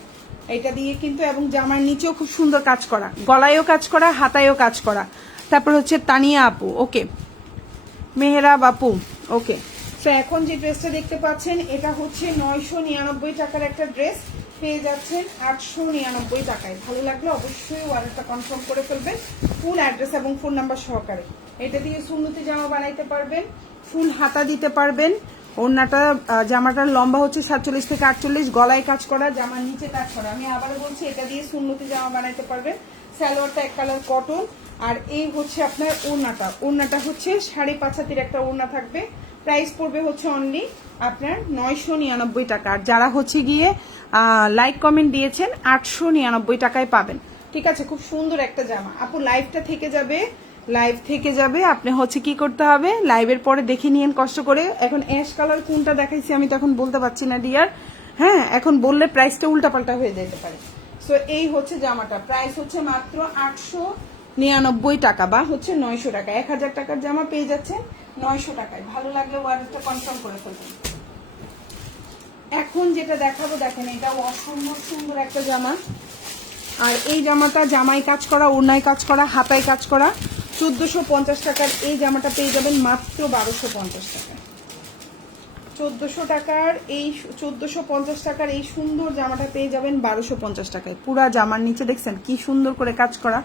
এটা দিয়ে কিন্তু, এবং জামার নিচেও খুব সুন্দর কাজ করা, গলায়ও কাজ করা, হাতায়ও কাজ করা। তারপর হচ্ছে তানিয়া আপু, ওকে, মেহরাব আপু, ওকে। তো এখন যে ড্রেসটা দেখতে পাচ্ছেন এটা হচ্ছে 999 টাকার একটা ড্রেস, পেয়ে যাচ্ছেন 899 টাকায়। ভালো লাগলে অবশ্যই অর্ডারটা কনফার্ম করে ফেলবেন ফুল অ্যাড্রেস এবং ফোন নাম্বার সহকারে। এটা দিয়ে সুন্নতি জামা বানাইতে পারবেন, ফুল হাতা দিতে পারবেন। ওড়নাটা, জামাটার লম্বা হচ্ছে 47 থেকে 48, গলায় কাজ করা, জামার নিচে কাজ করা। আমি আবারও বলছি এটা দিয়ে সুন্নতি জামা বানাইতে পারবেন। সালোয়ারটা এক কালার কটন, আর এই হচ্ছে আপনার ওড়নাটা হচ্ছে 5.5 হাতের একটা ওড়না থাকবে। প্রাইস পড়বে হচ্ছে অনলি আপনার 999 টাকা। আর যারা হচ্ছে গিয়ে লাইক কমেন্ট দিয়েছেন 899 টাকায় পাবেন, ঠিক আছে? খুব সুন্দর একটা জামা। আপু লাইভটা থেকে যাবে, লাইভ থেকে যাবে। আপনি হচ্ছে কি করতে হবে, লাইভের পরে দেখে নিয়েন কষ্ট করে। এখন অ্যাশ কালার কোনটা দেখাইছি আমি তো এখন বলতে পারছি না ডিয়ার, হ্যাঁ, এখন বললে প্রাইসটা উল্টাপাল্টা হয়ে যেতে পারে। সো এই হচ্ছে জামাটা, প্রাইস হচ্ছে মাত্র 899 টাকা বা হচ্ছে 900 টাকা। 1000 টাকার জামা পেয়ে যাচ্ছেন 900 টাকায়। ভালো লাগলে অর্ডারটা কনফার্ম করে ফেলবেন। এখন যেটা দেখাবো দেখেন, এটা অসম্ভব সুন্দর একটা জামা, আর এই জামাটা জামায় কাজ করা, ওড়নায় কাজ করা, হাতায় কাজ করা। 1450 টাকার এই জামাটা পেয়ে যাবেন মাত্র 1250 টাকায়। 1450 টাকার এই সুন্দর জামাটা পেয়ে যাবেন 1250 টাকায়। পুরা জামার নিচে দেখছেন কি সুন্দর করে কাজ করা,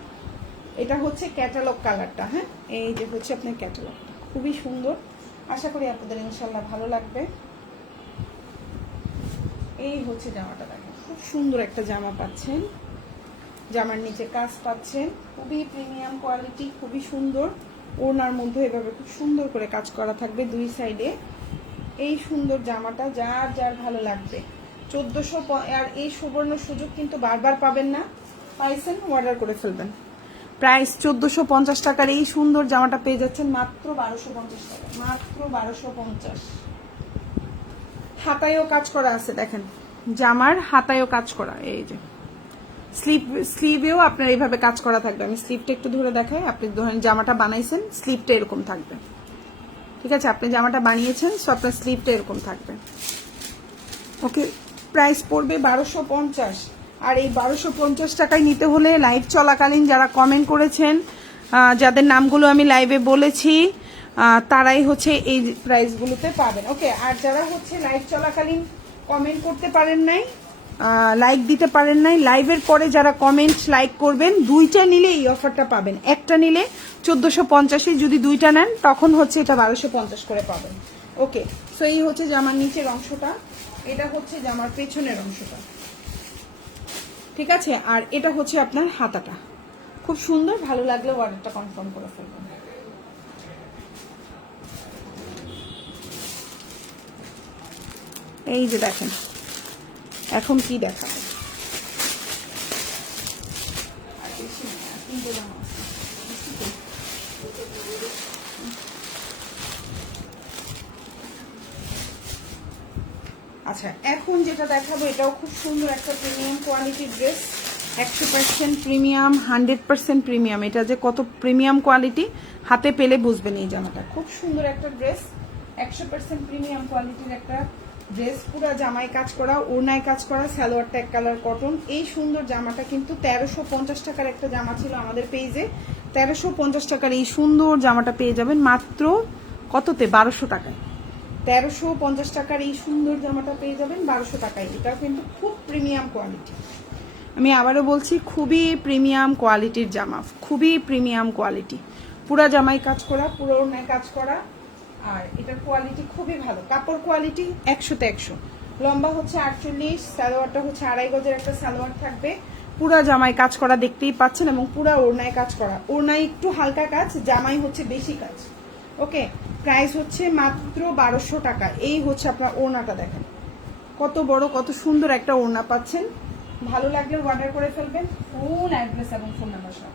এটা হচ্ছে ক্যাটালগ কালারটা। হ্যাঁ, এই যে হচ্ছে আপনার ক্যাটালগটা, খুবই সুন্দর। আশা করি আপনাদের ইনশাল্লাহ ভালো লাগবে। এই হচ্ছে জামাটা, দেখেন খুব সুন্দর একটা জামা পাচ্ছেন, জামার নিচে কাজ পাচ্ছেন, খুবই প্রিমিয়াম কোয়ালিটি, খুবই সুন্দর। ওনার মধ্যে এভাবে খুব সুন্দর করে কাজ করা থাকবে দুই সাইডে। এই সুন্দর জামাটা যার যার ভালো লাগবে 1400। আর এই সুবর্ণ সুযোগ কিন্তু বারবার পাবেন না, পাইছেন অর্ডার করে ফেলবেন। প্রাইস 1450 টাকার এই সুন্দর জামাটা পেয়ে যাচ্ছেন মাত্র 1250 টাকা, মাত্র 1250। হাতায়ও কাজ করা আছে, দেখেন জামার হাতায়ও কাজ করা। এই যে স্লিভেও আপনার এইভাবে কাজ করা থাকবে। আমি স্লিভটা একটু ধরে দেখাই। আপনি ধরেন জামাটা বানাইছেন, স্লিভটা এরকম থাকবে, ঠিক আছে? আপনি জামাটা বানিয়েছেন, সো আপনার স্লিভটা এরকম থাকবে। ওকে, প্রাইস পড়বে 1250। আর এই 1250 টাকায় নিতে হলে লাইভ চলাকালীন যারা কমেন্ট করেছেন, যাদের নামগুলো আমি লাইভে বলেছি, তারাই হচ্ছে এই প্রাইসগুলোতে পাবেন। ওকে, আর যারা হচ্ছে লাইভ চলাকালীন কমেন্ট করতে পারেন নাই, লাইক দিতে পারেন নাই, লাইভের পরে যারা কমেন্ট লাইক করবেন, দুইটা নিলে এই অফারটা পাবেন। একটা নিলে 1450, যদি দুইটা নেন তখন হচ্ছে এটা 1250 করে পাবেন। ওকে, সো এই হচ্ছে জামার নিচের অংশটা, এটা হচ্ছে জামার পেছনের অংশটা, ঠিক আছে? আর এটা হচ্ছে আপনার হাতাটা, খুব সুন্দর। ভালো লাগলে অর্ডারটা কনফার্ম করে ফেলবেন। এই যে দেখেন এখন কি দেখাবো, আচ্ছা এখন যেটা দেখাবো এটাও খুব সুন্দর একটা প্রিমিয়াম কোয়ালিটির ড্রেস, 100% প্রিমিয়াম, 100% প্রিমিয়াম। এটা যে কত প্রিমিয়াম কোয়ালিটি হাতে পেলে বুঝবেন। এই জামাটা খুব সুন্দর একটা ড্রেস, 100% প্রিমিয়াম কোয়ালিটির একটা ড্রেস, পুরো জামায় কাজ করা, ওড়নায় কাজ করা, সালোয়ারটা এক কালার কটন। এই সুন্দর জামাটা কিন্তু 1350 টাকার একটা জামা ছিল আমাদের পেজে, 1350 টাকার এই সুন্দর জামাটা পেয়ে যাবেন মাত্র কততে? 1200 টাকায়। 1350 টাকার এই সুন্দর জামাটা পেয়ে যাবেন 1200 টাকায়। এটাও কিন্তু খুব প্রিমিয়াম কোয়ালিটি, আমি আবারও বলছি খুবই প্রিমিয়াম কোয়ালিটির জামা, খুবই প্রিমিয়াম কোয়ালিটি, পুরা জামায় কাজ করা, পুরো ওড়নায় কাজ করা। আর এটার কোয়ালিটি খুবই ভালো, কাপড় কোয়ালিটি 100তে 100। লম্বা হচ্ছে 48, সালোয়ারটা হচ্ছে 2.5 গজের একটা সালোয়ার থাকবে, পুরা জামায় কাজ করা দেখতেই পাচ্ছেন, এবং পুরা ওড়নায় কাজ করা। ওড়নায় একটু হালকা কাজ, জামাই হচ্ছে বেশি কাজ। ওকে, প্রাইস হচ্ছে মাত্র 1200 টাকা। এই হচ্ছে আপনার ওড়নাটা, দেখেন কত বড়, কত সুন্দর একটা ওড়না পাচ্ছেন। ভালো লাগলে অর্ডার করে ফেলবেন, ফুল অ্যাড্রেস এবং ফোন নাম্বার সহ।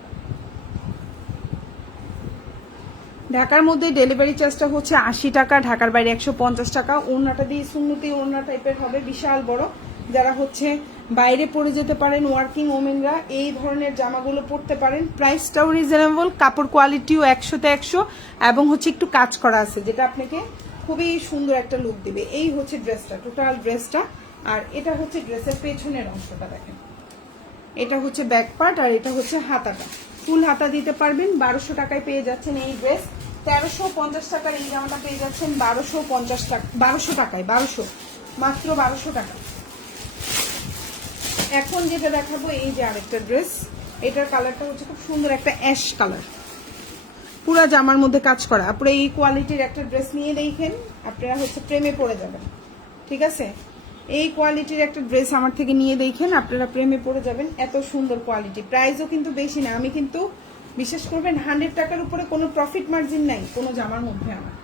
ঢাকার মধ্যে ডেলিভারি চার্জটা হচ্ছে 80 টাকা, ঢাকার বাইরে 150 টাকা। ওড়নাটা দিয়ে সুন্নতি ওড়না টাইপের হবে, বিশাল বড়। যারা হচ্ছে বাইরে পরে যেতে পারেন, ওয়ার্কিং ওমেনরা এই ধরনের জামাগুলো পরতে পারেন। প্রাইসটাও রিজনেবল, কাপড় কোয়ালিটিও 100তে 100, এবং হচ্ছে একটু কাজ করা আছে যেটা আপনাকে খুবই সুন্দর একটা লুক দিবে। এই হচ্ছে ড্রেসটা, টোটাল ড্রেসটা। আর এটা হচ্ছে ড্রেসের পেছনের অংশটা, দেখেন এটা হচ্ছে ব্যাক পার্ট, আর এটা হচ্ছে হাতাটা, ফুল হাতা দিতে পারবেন। 1200 টাকায় পেয়ে যাচ্ছেন এই ড্রেস। 1350 টাকার এই জামাটা পেয়ে যাচ্ছেন 1250 টাকা, 1200 টাকায়, 1200, মাত্র 1200 টাকা। এখন যেটা দেখাবো এই যে আরেকটা ড্রেস, এটার কালারটা হচ্ছে খুব সুন্দর একটা অ্যাশ কালার, পুরা জামার মধ্যে কাজ করা। আপনারা এই কোয়ালিটির একটা ড্রেস নিয়ে দেখেন, আপনারা হচ্ছে প্রেমে পড়ে যাবেন, ঠিক আছে? এই কোয়ালিটির একটা ড্রেস আমার থেকে নিয়ে দেখেন, আপনারা প্রেমে পড়ে যাবেন, এত সুন্দর কোয়ালিটি। প্রাইসও কিন্তু বেশি না, আমি কিন্তু বিশ্বাস করবেন 100 টাকার উপরে কোনো প্রফিট মার্জিন নাই কোনো জামার মধ্যে আমার।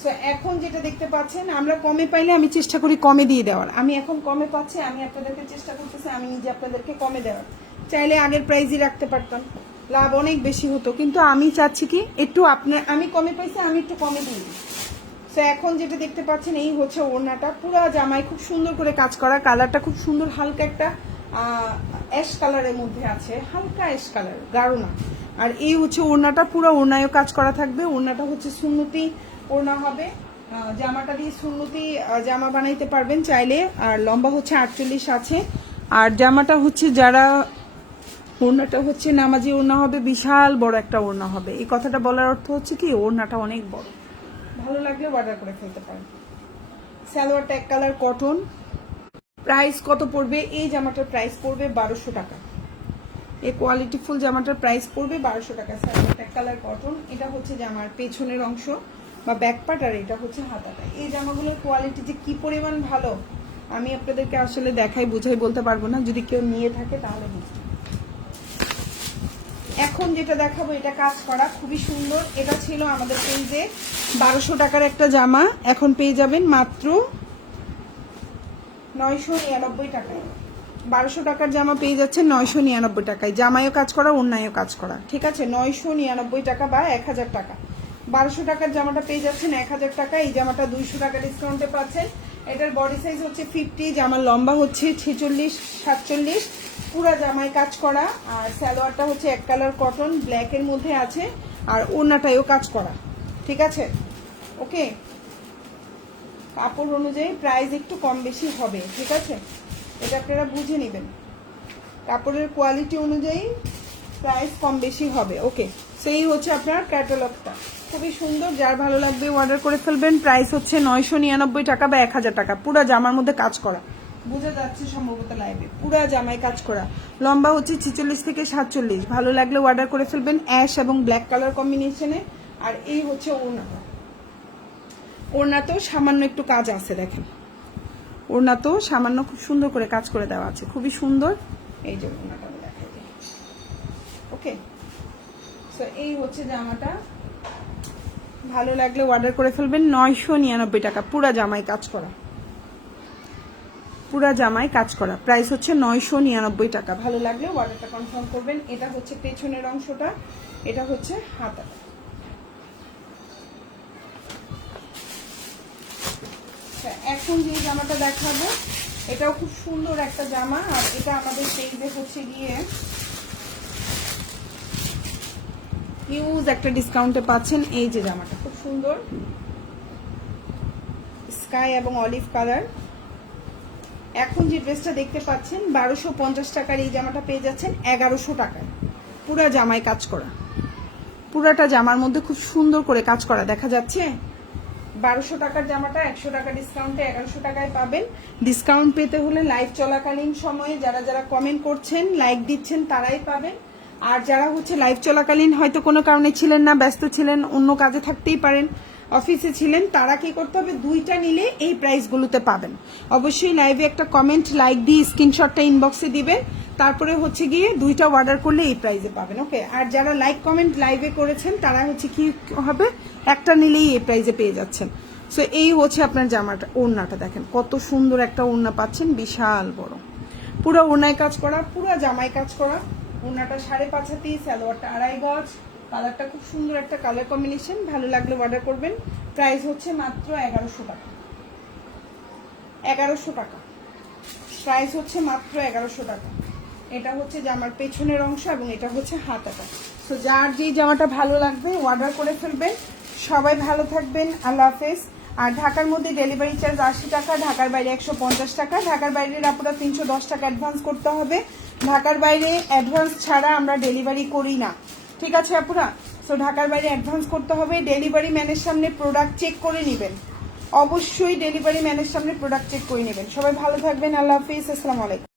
সো এখন যেটা দেখতে পাচ্ছেন, আমরা কমে পাইলে আমি চেষ্টা করি কমে দিয়ে দেওয়ার। আমি এখন কমে পাচ্ছি, আমি আপনাদেরকে চেষ্টা করতেছি আমি নিজে আপনাদেরকে কমে দেওয়ার। চাইলে আগের প্রাইজই রাখতে পারতাম, লাভ অনেক বেশি হতো, কিন্তু আমি চাচ্ছি কি একটু আপনার, আমি কমে পাইছি আমি একটু কমে দিই। সো এখন যেটা দেখতে পাচ্ছেন এই হচ্ছে ওড়নাটা, পুরো জামায় খুব সুন্দর করে কাজ করা, কালারটা খুব সুন্দর, হালকা একটা অ্যাশ কালারের মধ্যে আছে, হালকা অ্যাশ কালার, গাঢ় না। আর এই হচ্ছে ওড়নাটা, পুরো ওড়নায়ও কাজ করা থাকবে। ওড়নাটা হচ্ছে সুন্নতি ওড়না হবে, জামাটা দিয়ে সুন্নতি জামা বানাইতে পারবেন চাইলে। আর লম্বা হচ্ছে 48 আছে। আর জামাটা হচ্ছে যারা, ওড়নাটা হচ্ছে নামাজি ওড়না হবে, বিশাল বড় একটা ওড়না হবে। এই কথাটা বলার অর্থ হচ্ছে কি ওড়নাটা অনেক বড়। ভালো লাগলে অর্ডার করে ফেলতে পারেন। সালোয়ারটা এক কালার কটন। প্রাইস কত পড়বে? এই জামাটার প্রাইস পড়বে 1200 টাকা। এই কোয়ালিটি ফুল জামাটার প্রাইস পড়বে 1200 টাকা। স্যান্ডেল কালার কটন, এটা হচ্ছে জামার পেছনের অংশ বা ব্যাক পার্ট, আর এটা হচ্ছে হাতাটা। এই জামাগুলোর কোয়ালিটি যে কি পরিমাণ ভালো আমি আপনাদেরকে আসলে দেখাই বুঝাই বলতে পারবো না, যদি কেউ নিয়ে থাকে তাহলে বুঝতে। এখন যেটা দেখাবো এটা কাজ করা খুবই সুন্দর। এটা ছিল আমাদের পেজে 1200 টাকার একটা জামা, এখন পেয়ে যাবেন মাত্র 999 টাকায়। 1200 টাকার জামা পেয়ে যাচ্ছেন 999 টাকায়। জামায়ও কাজ করা, অন্যায়ও কাজ করা, ঠিক আছে। 999 টাকা বা 1000 টাকা। 1200 টাকার জামাটা পেয়ে যাচ্ছেন 1000 টাকা। এই জামাটা 200 টাকা ডিসকাউন্টে পাচ্ছেন। এটার বডি সাইজ হচ্ছে 50, জামার লম্বা হচ্ছে 46 47, পুরা জামায় কাজ করা। আর সালোয়ারটা হচ্ছে এক কালার কটন ব্ল্যাকের মধ্যে আছে, আর ওড়নাটাও কাজ করা, ঠিক আছে। ওকে, কাপড় অনুযায়ী প্রাইস একটু কম বেশি হবে, ঠিক আছে, এটা আপনারা বুঝে নেবেন। কাপড়ের কোয়ালিটি অনুযায়ী প্রাইস কম বেশি হবে। ওকে, সেই হচ্ছে আপনার ক্যাটালগটা, খুবই সুন্দর। যার ভালো লাগবে অর্ডার করে ফেলবেন। প্রাইস হচ্ছে 999 টাকা বা 1000 টাকা। পুরা জামার মধ্যে কাজ করা, বোঝা যাচ্ছে সম্ভবত লাইভে, পুরা জামায় কাজ করা। লম্বা হচ্ছে 46 থেকে 47। ভালো লাগলে অর্ডার করে ফেলবেন অ্যাশ এবং ব্ল্যাক কালার কম্বিনেশনে। আর এই হচ্ছে ওড়নাটা। ওড়নাতেও সামান্য একটু কাজ আছে, দেখেন ওড়নাতেও সামান্য খুব সুন্দর করে কাজ করে দেওয়া আছে, খুবই সুন্দর। এই যে ওড়নাটা আমি দেখাই দিই। ওকে, সো এই হচ্ছে জামাটা। ভালো লাগলে অর্ডার করে ফেলবেন। 999 টাকা, পুরা জামায় কাজ করা, পুরা জামায় কাজ করা। প্রাইস হচ্ছে 999 টাকা। ভালো লাগলে অর্ডারটা কনফার্ম করবেন। এটা হচ্ছে পেছনের অংশটা, এটা হচ্ছে হাতাটা। এখন যে জামাটা দেখাবো এটাও খুব সুন্দর একটা জামা, আর এটা আমাদের পেজে হচ্ছে গিয়ে হিউজ একটা ডিসকাউন্টে পাচ্ছেন। এই যে জামাটা খুব সুন্দর, স্কাই এবং অলিভ কালার। এখন যে ড্রেসটা দেখতে পাচ্ছেন 1250 টাকার এই জামাটা পেয়ে যাচ্ছেন 1100 টাকায়। পুরা জামায় কাজ করা, পুরাটা জামার মধ্যে খুব সুন্দর করে কাজ করা দেখা যাচ্ছে। 1200 টাকার জামাটা 100 টাকা ডিসকাউন্টে 1100 টাকায় পাবেন। ডিসকাউন্ট পেতে হলে লাইভ চলাকালীন সময়ে যারা যারা কমেন্ট করছেন, লাইক দিচ্ছেন, তারাই পাবেন। আর যারা হচ্ছে লাইভ চলাকালীন হয়তো কোনো কারণে ছিলেন না, ব্যস্ত ছিলেন, অন্য কাজে থাকতেই পারেন, অফিসে ছিলেন, তারা কি করতে হবে, দুইটা নিলে এই প্রাইসগুলোতে পাবেন। অবশ্যই লাইভে একটা কমেন্ট লাইক দিয়ে স্ক্রিনশটটা ইনবক্সে দিবেন, তারপরে হচ্ছে গিয়ে দুইটা অর্ডার করলে এই প্রাইসে পাবেন। ওকে, আর যারা লাইক কমেন্ট লাইভে করেছেন তারা হচ্ছে কি হবে, একটা নিলেই এই প্রাইসে পেয়ে যাচ্ছেন। সো এই হচ্ছে আপনার জামাটা। ওড়নাটা দেখেন কত সুন্দর একটা ওড়না পাচ্ছেন, বিশাল বড়, পুরো ওড়নায় কাজ করা, পুরো জামায় কাজ করা। ওড়নাটা 5.5 হাতি, সালোয়ারটা 2.5 গজ। কালারটা খুব সুন্দর একটা কালার কম্বিনেশন। ভালো লাগলে অর্ডার করবেন। প্রাইস হচ্ছে মাত্র 1100 টাকা। 1100 টাকা প্রাইস হচ্ছে মাত্র 1100 টাকা। এটা হচ্ছে জামার পেছনের অংশ এবং এটা হচ্ছে হাতাটা। সো যার যেই জামাটা ভালো লাগবে অর্ডার করে ফেলবেন। সবাই ভালো থাকবেন, আল্লাহ হাফেজ। আর ঢাকার মধ্যে ডেলিভারি চার্জ 80 টাকা, ঢাকার বাইরে 150 টাকা। ঢাকার বাইরের আপনারা 310 টাকা অ্যাডভান্স করতে হবে। ঢাকার বাইরে অ্যাডভান্স ছাড়া আমরা ডেলিভারি করি না, ঠিক আছে আপুরা। সো ঢাকার বাইরে অ্যাডভান্স করতে হবে। ডেলিভারি ম্যানের সামনে প্রোডাক্ট চেক করে নেবেন, অবশ্যই ডেলিভারি ম্যানের সামনে প্রোডাক্ট চেক করে নেবেন। সবাই ভালো থাকবেন, আল্লাহ হাফিজ, আসসালামু আলাইকুম।